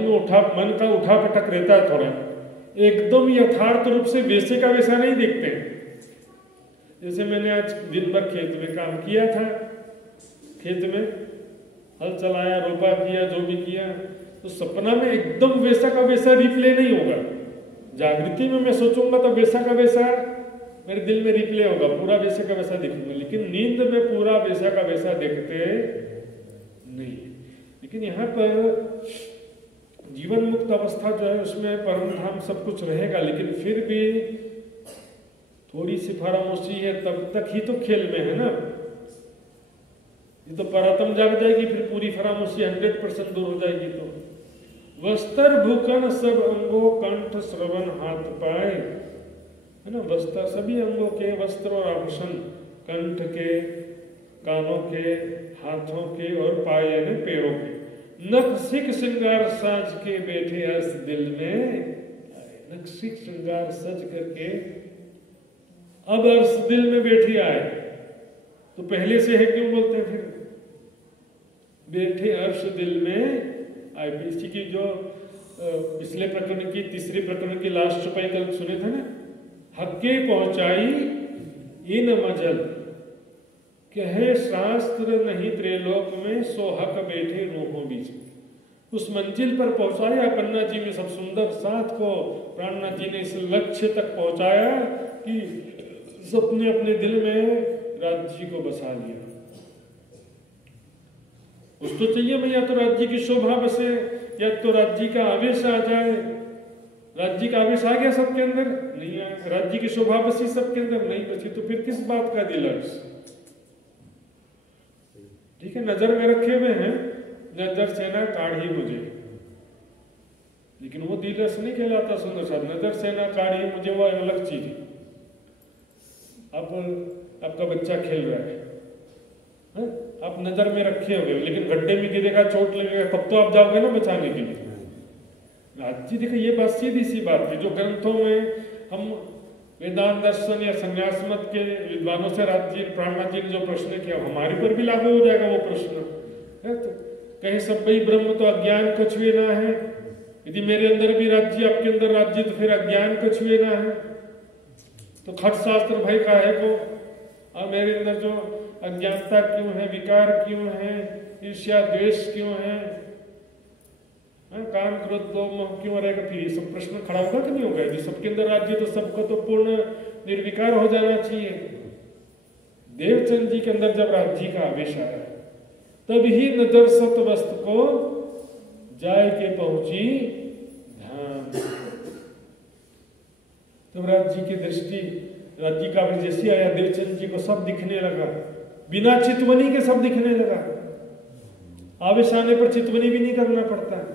का उठा पटक रहता है थोड़ा, एकदम यथार्थ रूप से वैसे का वैसा नहीं देखते हैं। जैसे मैंने आज दिन भर खेत में काम किया था, खेत में हल चलाया, रोपा किया, जो भी किया, तो सपना में एकदम वैसा का वैसा रिप्ले नहीं होगा। जागृति में मैं सोचूंगा तो वैसा का वैसा मेरे दिल में रिप्ले होगा, पूरा वैसे का वैसा दिखूंगा, लेकिन नींद में पूरा वैसा का वैसा देखते नहीं। लेकिन यहाँ पर जीवन मुक्त अवस्था जो है उसमें परम धाम सब कुछ रहेगा, लेकिन फिर भी थोड़ी सी फरामोशी है, तब तक ही तो खेल में है ना। ये तो परातम जाग जाएगी, फिर पूरी फरामोशी 100% दूर हो जाएगी। तो वस्त्र भूखन सब अंगों कंठ श्रवण हाथ पाए, है ना। वस्त्र सभी अंगों के, वस्त्र और आभूषण, कंठ के, कानों के, हाथों के और पाए यानी पैरों के। नक्सिक श्रृंगार साज के बैठे अर्श दिल में, नक्सिक श्रृंगार सज करके अब अर्श दिल में बैठी आए। तो पहले से है क्यों बोलते हैं फिर? बैठे अर्श दिल में आए। इसी की जो पिछले प्रकरण की, तीसरे प्रकरण की लास्ट चौपाई कल सुने थे ना, हक्के पहुंचाई इन मजल, कहे शास्त्र नहीं त्रैलोक में, सो हक बैठे रूहों बीच। उस मंजिल पर पहुंचाया पन्ना जी में सब सुंदर साथ को, प्राणनाथ जी ने इस लक्ष्य तक पहुंचाया कि सबने अपने दिल में राज्य को बसा लिया। उस तो चाहिए मैं, या तो राज्य की शोभा बसे, या तो राज्य का आवेश आ जाए। राज्य का आवेश आ गया सबके अंदर? नहीं आया। राज्य की शोभा बसी सबके अंदर? नहीं बसी। तो फिर किस बात का दिलर्स? ठीक है, नजर में रखे हुए हैं, नजर से ना काढ़ी मुझे, लेकिन वो दिलर्स नहीं कहलाता। सुंदर साहब, नजर से ना काढ़ी मुझे, वो अलग चीज है। अब आपका बच्चा खेल रहा है, आप नजर में रखे होगे, लेकिन गड्ढे में गिरेगा, चोट लगेगा, तब तो आप जाओगे ना बचाने के लिए। राज्य देखो, ये बात सीधी सी बात है जो ग्रंथों में हम वेदांत दर्शन या संन्यास मत के विद्वानों से राज्य प्राणनाथ जी ने जो प्रश्न किया, हमारे पर भी लागू हो जाएगा वो प्रश्न, है। तो कहे सब भाई ब्रह्म तो अज्ञान कुछ भी ना है, यदि मेरे अंदर भी राज्य, आपके अंदर राज्य, तो फिर अज्ञान कुछ भी ना है। तो खट शास्त्र भाई का है को, और मेरे अंदर जो अज्ञानता क्यों है, विकार क्यों है, ईर्ष्या द्वेष क्यों है, काम क्रोध लोभ मोह क्यों रहेगा? फिर ये सब प्रश्न खड़ा होगा कि नहीं होगा? यदि सबके अंदर राज्य तो सबको तो पूर्ण निर्विकार हो जाना चाहिए। देवचंद जी के अंदर जब राज्य का आवेश आया, तब ही नजर सत वस्तु को जाय के पहुंची ध्यान। तब राज्य की दृष्टि, राज्य का आवेश जैसे आया, देवचंद जी को सब दिखने लगा, बिना चितवनी के सब दिखने लगा। आवेश आने पर चितवनी भी नहीं करना पड़ता।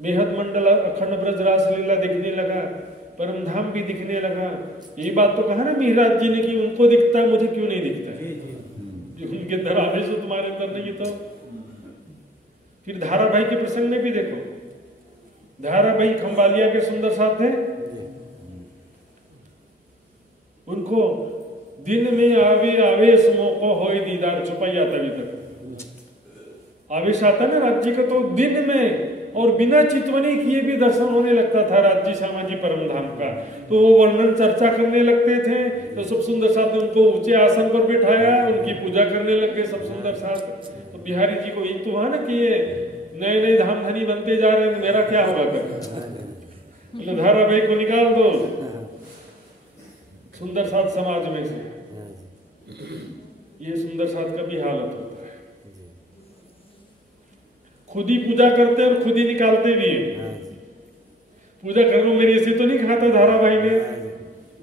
बेहद मंडल अखंड ब्रज रास लीला दिखने लगा, परम धाम भी दिखने लगा। यही बात तो कहा ना मिहिराज जी ने कि उनको दिखता है, मुझे क्यों नहीं दिखता है? उनके अंदर आवेश हो, तुम्हारे अंदर नहीं। तो फिर धाराभाई के प्रसंग में भी देखो, धाराभाई खंबालिया के सुंदर साथ हैं, उनको दिन में आवे आवेश मोको होए दीदार, छुपाई आता अभी तक आवेश आता ना राज्य का। तो दिन में और बिना चितवनी किए भी दर्शन होने लगता था राज्य श्यामाजी परम धाम का। तो वो वर्णन चर्चा करने लगते थे, तो सब सुंदर साथ उनको ऊंचे आसन पर बिठाया, उनकी पूजा करने लग गए सब सुंदर साथ। तो बिहारी जी को एक तो हुआ ना कि ये नए नए धाम धनी बनते जा रहे हैं, मेरा क्या होगा कर, धारावाहिक को निकाल दो सुंदर साथ समाज में से। ये सुंदर साथ का भी हालत होता है, खुद ही पूजा करते और खुद ही निकालते भी है। पूजा कर लो मेरी, ऐसे तो नहीं खाता धारावाहिक में,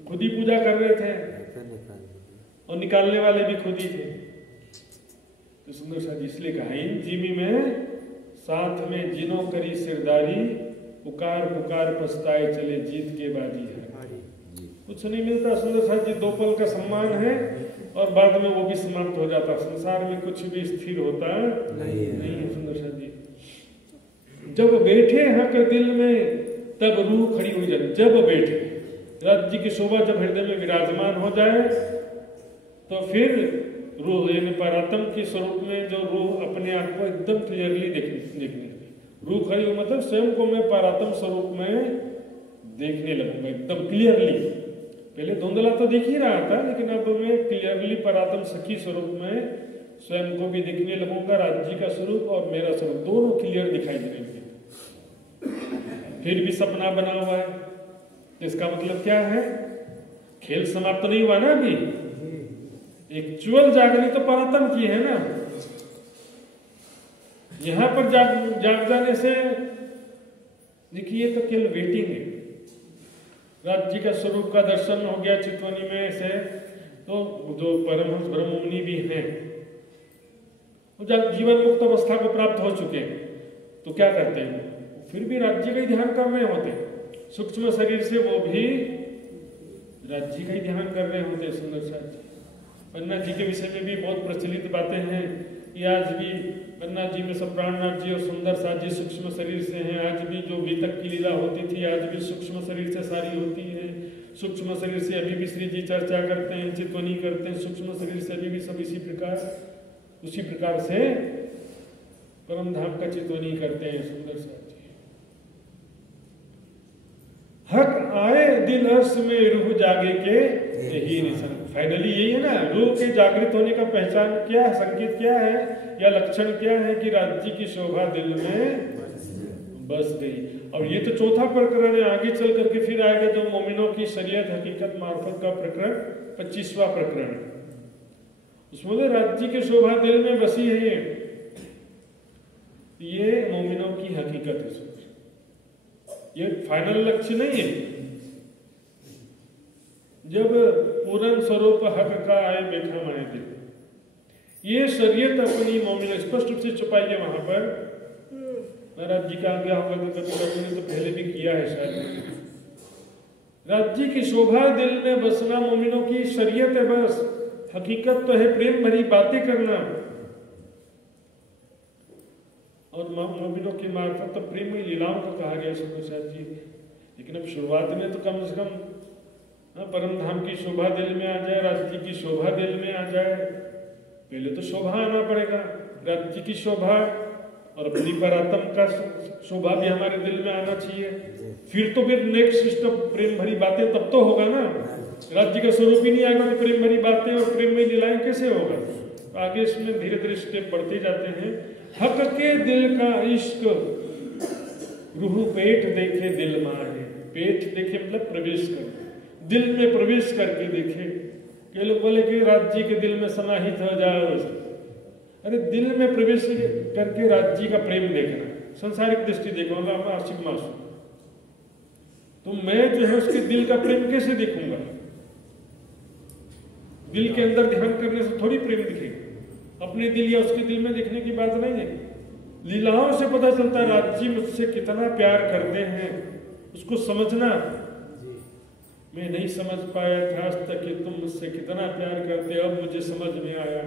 खुद ही पूजा कर रहे थे और निकालने वाले भी खुद ही थे। तो सुंदर साथ इसलिए कहा इन जीवी में साथ में जिनो करी सिरदारी, पुकार पुकार पछताए चले जीत के बाजी है। कुछ नहीं मिलता सुंदर साथ जी, 2 पल का सम्मान है और बाद में वो भी समाप्त हो जाता। संसार में कुछ भी स्थिर होता नहीं है सुंदर साथ जी। जब बैठे हक दिल में तब रूह खड़ी हो जाए। जब बैठे राज्य जी की शोभा जब हृदय में विराजमान हो जाए तो फिर रूह यानी परात्म के स्वरूप में जो रूह अपने आप को एकदम क्लियरली देखने रूह खड़ी हो, मतलब स्वयं को मैं परात्म स्वरूप में देखने लगूंगा एकदम क्लियरली। पहले धुंधला तो दिख ही रहा था, लेकिन अब मैं क्लियरली परात्म सखी स्वरूप में स्वयं को भी देखने लगूंगा। राज्य का स्वरूप और मेरा स्वरूप दोनों क्लियर दिखाई देंगे। फिर भी सपना बना हुआ है, इसका मतलब क्या है? खेल समाप्त नहीं हुआ ना अभी, एक्चुअल जागनी तो परात्म की है ना। यहां पर जाग जाने से देखिए तो केवल वेटिंग है। राज्य का स्वरूप का दर्शन हो गया चितवनी में से, तो जो परमहंस ब्रह्ममुनि भी हैं वो जब जीवन मुक्त अवस्था को प्राप्त हो चुके हैं तो क्या करते हैं? फिर भी राज्य का ही ध्यान कर रहे होते हैं। सूक्ष्म शरीर से वो भी राज्य का ही ध्यान कर रहे होते हैं। सुंदर साथ जी पन्ना जी के विषय में भी बहुत प्रचलित बातें हैं। ये आज भी पन्ना जी में सब प्राणनाथ जी और सुंदर साथ जी सूक्ष्म शरीर से हैं। आज भी जो बीतक की लीला होती थी आज भी सूक्ष्म शरीर से सारी होती है। सूक्ष्म शरीर से अभी भी श्री जी चर्चा करते हैं, चितवनी करते हैं। सूक्ष्म शरीर से अभी भी सब उसी प्रकार से परम धाम का चितवनी करते हैं। सुंदर साथ जी हक आए दिल अर्श में रूह जागे के यही निशान। फाइनली यही है ना, रूह के जागृत होने का पहचान क्या है, संकेत क्या है या लक्षण क्या है कि राज्य की शोभा दिल में बस गई। और ये तो चौथा प्रकरण है। आगे चल करके फिर आएगा जो मोमिनों की शरीयत हकीकत मार्फत का प्रकरण 25वां प्रकरण है। उसमें राज्य की शोभा दिल में बसी है। ये मोमिनों की हकीकत है। ये फाइनल लक्ष्य नहीं है। जब पूर्ण स्वरूप हक का आए बैठा माए दिल, ये शरीयत अपनी मोमिन स्पष्ट रूप से छुपाई है वहां पर। महाराज जी का आज्ञा होगा तो कभी ने तो पहले भी किया है शायद। राज्य की शोभा दिल में बसना मोमिनों की शरीयत है। बस हकीकत तो है प्रेम भरी बातें करना, और मोमिनों की मार्फत तो प्रेम लीलाओं को कहा गया सुंदर जी। लेकिन अब शुरुआत में तो कम से कम परम धाम की शोभा दिल में आ जाए, राज्य की शोभा दिल में आ जाए। पहले तो शोभा आना पड़ेगा, राज्य की शोभा और अपनी परात्म का शोभा भी हमारे दिल में आना चाहिए। फिर नेक्स्ट सिस्टम प्रेम भरी बातें तब तो होगा ना। राज्य का स्वरूप ही नहीं आएगा तो प्रेम भरी बातें और प्रेम में लीलाएं कैसे होगा? तो आगे इसमें धीरे धीरे स्टेप बढ़ते जाते हैं। हक के दिल का इश्क रूह पेट देखे दिल माहे। पेट देखे मतलब प्रवेश कर, दिल में प्रवेश करके देखे। के लोग बोले कि राज्य के दिल में समाहित हो जाओ। अरे दिल में प्रवेश करके राज्य का प्रेम देखना, संसारिक दृष्टि देखो आशिक मासूम। तो मैं जो है उसके दिल का प्रेम कैसे देखूंगा? दिल के अंदर ध्यान करने से थोड़ी प्रेम दिखेगा। अपने दिल या उसके दिल में देखने की बात नहीं है। लीलाओं से पता चलता है राज्य मुझसे कितना प्यार करते हैं। उसको समझना। मैं नहीं समझ पाया था आज तक कि तुम मुझसे कितना प्यार करते, अब मुझे समझ में आया।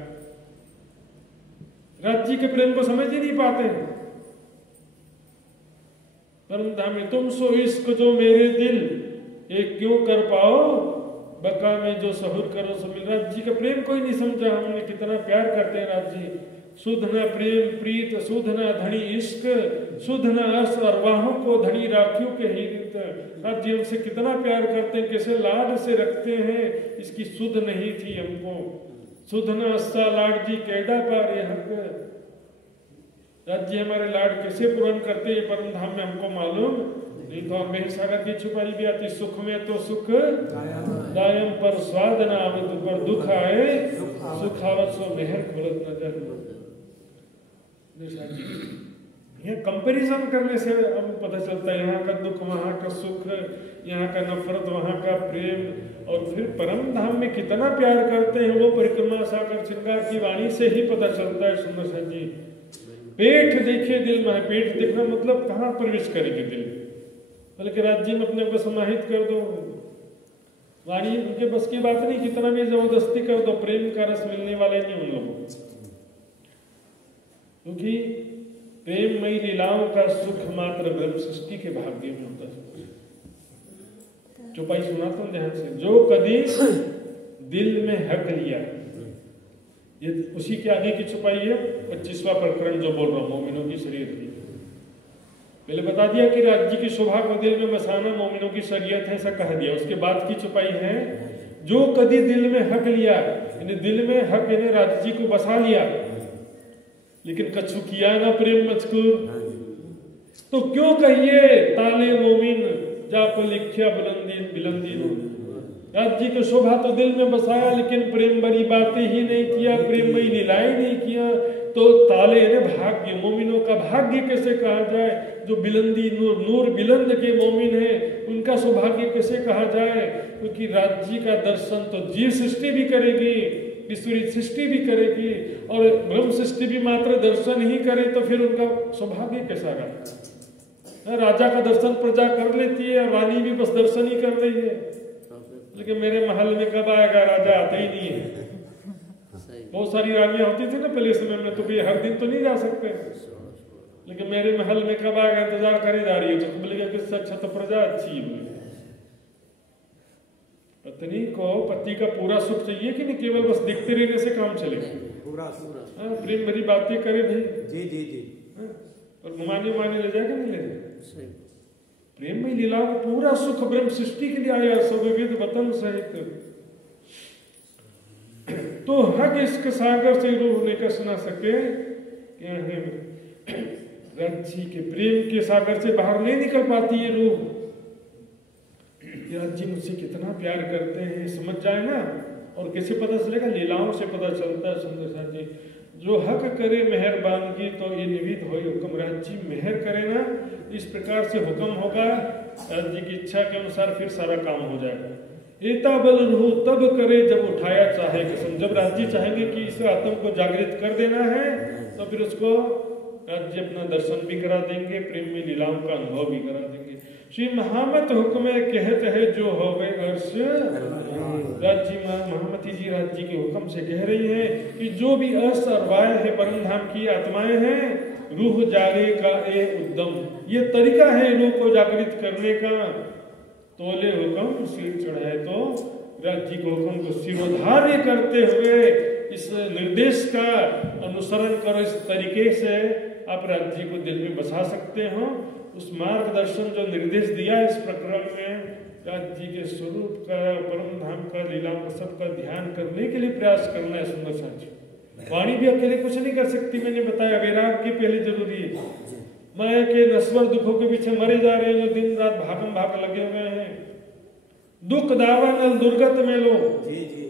राज्य के प्रेम को समझ ही नहीं पाते। परम धाम में तुम सो इश्क जो मेरे दिल एक क्यों कर पाओ, बका में जो सहूर करो सो मिल। राज्य का प्रेम कोई नहीं समझा हमने कितना प्यार करते हैं। राज्य सुध न प्रेम प्रीत, सुध न धनी इश्क, सुध न अर्श अरवाहों को धनी राखियों के हित। राज्य हमसे कितना प्यार करते हैं, कैसे लाड से रखते हैं, इसकी सुध नहीं थी हमको। सुध न अस्सा लाड जी कैडा पारे हक। राज्य हमारे लाड कैसे पूर्ण करते हैं परम धाम में हमको मालूम नहीं। तो हमें सागर की छुपाई भी आती, सुख में तो सुख दायम पर स्वाद न आवत, पर दुख आए सुख आवत सो मेहर खोलत नजर। ये कंपैरिजन करने से हमें पता चलता है यहाँ का दुख वहाँ का सुख, यहाँ का नफरत वहाँ का प्रेम, और फिर परम धाम में कितना प्यार करते हैं वो परिक्रमा सागर श्रृंगार की वाणी से ही पता चलता है। सुंदर सा जी पेट देखे दिल में, पेट देखना मतलब कहाँ प्रवेश करेगी दिल, बल्कि राज्य में अपने को समाहित कर दो। वाणी उनके बस की बात नहीं, कितना भी जबरदस्ती कर दो, प्रेम का रस मिलने वाले नहीं उन लोगों को, क्योंकि प्रेममयी लीलाओं का सुख मात्र ब्रह्म सृष्टि के भाग्य में होता है। चौपाई सुनाता हूं ध्यान से। जो कभी दिल में हक लिया, ये उसी के आगे की चौपाई है 25वां प्रकरण जो बोल रहा हूं, मोमिनों की शरीयत की। पहले बता दिया कि राज्य की शोभा को दिल में बसाना मोमिनों की शरीयत है, ऐसा कह दिया। उसके बाद की चौपाई है जो कभी दिल में हक लिया, यानी दिल में हक यानी राज्य को बसा लिया, लेकिन कछु किया ना प्रेम मजकूर, तो क्यों कहिए ताले मोमिन जाप लिख्या बुलंदी बिलंदी। राज्य की शोभा तो दिल में बसाया, लेकिन प्रेम भरी बातें ही नहीं किया, प्रेम भरी लीलाएं नहीं किया, तो ताले ने भाग्य, मोमिनों का भाग्य कैसे कहा जाए। जो बिलंदी नूर नूर बिलंद के मोमिन है, उनका सौभाग्य कैसे कहा जाए, क्योंकि राज्य का दर्शन तो जीव सृष्टि भी करेगी, ईश्वरी सृष्टि भी करेगी, और ब्रह्म सृष्टि भी मात्र दर्शन ही करे तो फिर उनका सौभाग्य कैसा रहा। राजा का दर्शन प्रजा कर लेती है, रानी भी बस दर्शन ही कर रही है, लेकिन मेरे महल में कब आएगा राजा, आता ही नहीं है। बहुत सारी रानियां होती थी ना पहले समय में, तो भैया हर दिन तो नहीं जा सकते, लेकिन मेरे महल में कब आएगा इंतजार करे जा रही है। तो बोलेगा किससे अच्छा तो प्रजा अच्छी है। पत्नी को पति का पूरा सुख चाहिए कि नहीं, केवल बस दिखते रहने से काम चलेगा। पूरा प्रेम भरी बातें करे भाई, जी जी जी, और घुमाने ले जाएगा नहीं ले जाएगा। प्रेम में लीला का पूरा सुख ब्रह्म सृष्टि के लिए आया, सविविध वतन सहित। तो हक इसक सागर से रूह नहीं कस ना सके, राज्य के प्रेम के सागर से बाहर नहीं निकल पाती ये रूह। राज्य मुझसे कितना प्यार करते हैं समझ जाए ना, और कैसे पता चलेगा, लीलाओं से पता चलता है। सुंदर सा जी जो हक करे मेहरबानगी तो ये निविद हो हुक्म। राज्य मेहर करे ना, इस प्रकार से हुक्म होगा, राज्य की इच्छा के अनुसार फिर सारा काम हो जाएगा। एता बल रूह तब करे जब उठाया चाहे कसम। जब राज्य चाहेंगे कि इस आत्म को जागृत कर देना है, तो फिर उसको राज्य अपना दर्शन भी करा देंगे, प्रेम में लीलाओं का अनुभव भी करा देंगे। श्री महामत हुक्म कहते हैं जो होवे अर्श। राज्य महामती जी राज्य के हुक्म से कह रही है कि जो भी अर्श और वाय है परम धाम की आत्माएं हैं, रूह जागे का ए उद्यम, ये तरीका है रूह को जागृत करने का। तोले हुक्म सिर चढ़ाए, तो राज्य को हुक्म को सिरोधार्य करते हुए इस निर्देश का अनुसरण करो। इस तरीके से आप राज्य को दिल में बसा सकते हो। उस मार्गदर्शन जो निर्देश दिया इस प्रकरण में, राज्य के स्वरूप का, परम धाम का, लीला सब का ध्यान करने के लिए प्रयास करना है। सुंदर साथी वाणी भी अकेले कुछ नहीं कर सकती, मैंने बताया वैराग की पहले जरूरी है। माया के नश्वर दुखों के पीछे मरे जा रहे हैं, जो दिन रात भागम भाग लगे हुए हैं। दुख दावा नल दुर्गत में लो, जी जी,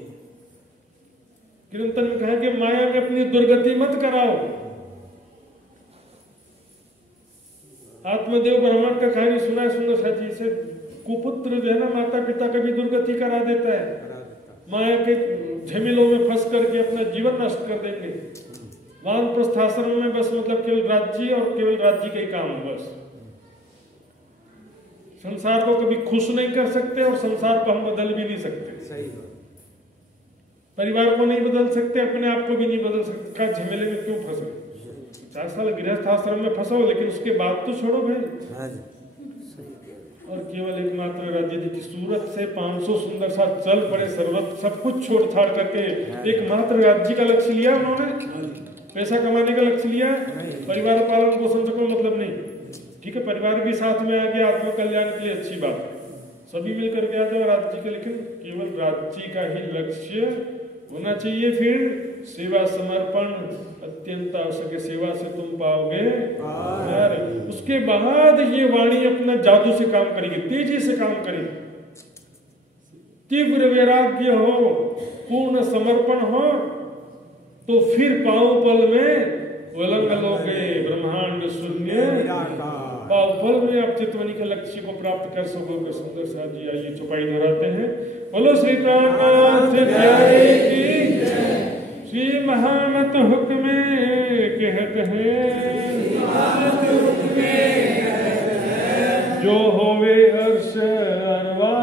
कीर्तन में कहा कि माया में अपनी दुर्गति मत कराओ। आत्मदेव ब्राह्मण का कहानी सुना है सुंदर साथी से। कुपुत्र जो है ना, माता पिता का भी दुर्गति करा देता है, माया के झमेलों में फंस करके अपना जीवन नष्ट कर देंगे। वानप्रस्थ आश्रम में बस मतलब केवल राज्य और केवल राज्य के काम, बस संसार को कभी खुश नहीं कर सकते, और संसार को हम बदल भी नहीं सकते। सही, परिवार को नहीं बदल सकते, अपने आप को भी नहीं बदल सकते। का झमेले में क्यों फंसो? 4 साल गृहस्थ आश्रम में फंसो, लेकिन उसके बाद तो छोड़ो भाई। और केवल एकमात्र राज्य की सूरत से 500 सुंदर सा चल पड़े, सर्वत सब कुछ छोड़ छाड़ करके एकमात्र राज्य का लक्ष्य लिया उन्होंने। पैसा कमाने का लक्ष्य लिया, नहीं। परिवार पालन पोषण से कोई मतलब नहीं। ठीक है, परिवार भी साथ में आगे आत्म कल्याण के लिए अच्छी बात, सभी मिलकर के आते हैं राज्य का, लेकिन केवल राज्य का ही लक्ष्य होना चाहिए। फिर सेवा समर्पण अत्यंत आवश्यक है, सेवा से तुम पाओगे प्यार। उसके बाद ये वाणी अपना जादू से काम करेगी, तेजी से काम करेगी। तीव्र वैराग्य हो, पूर्ण समर्पण हो, तो फिर पांव पल में उलंग लोगे ब्रह्मांड शून्य, पांव पल में आप चितवनी के लक्ष्य को प्राप्त कर सकोगे। सुंदर साथ जी आइए चौपाई दोहराते हैं। बोलो श्री प्राणनाथ प्यारे की, श्री महामत हुक्म कहत है, जो होवे अर्श अरवा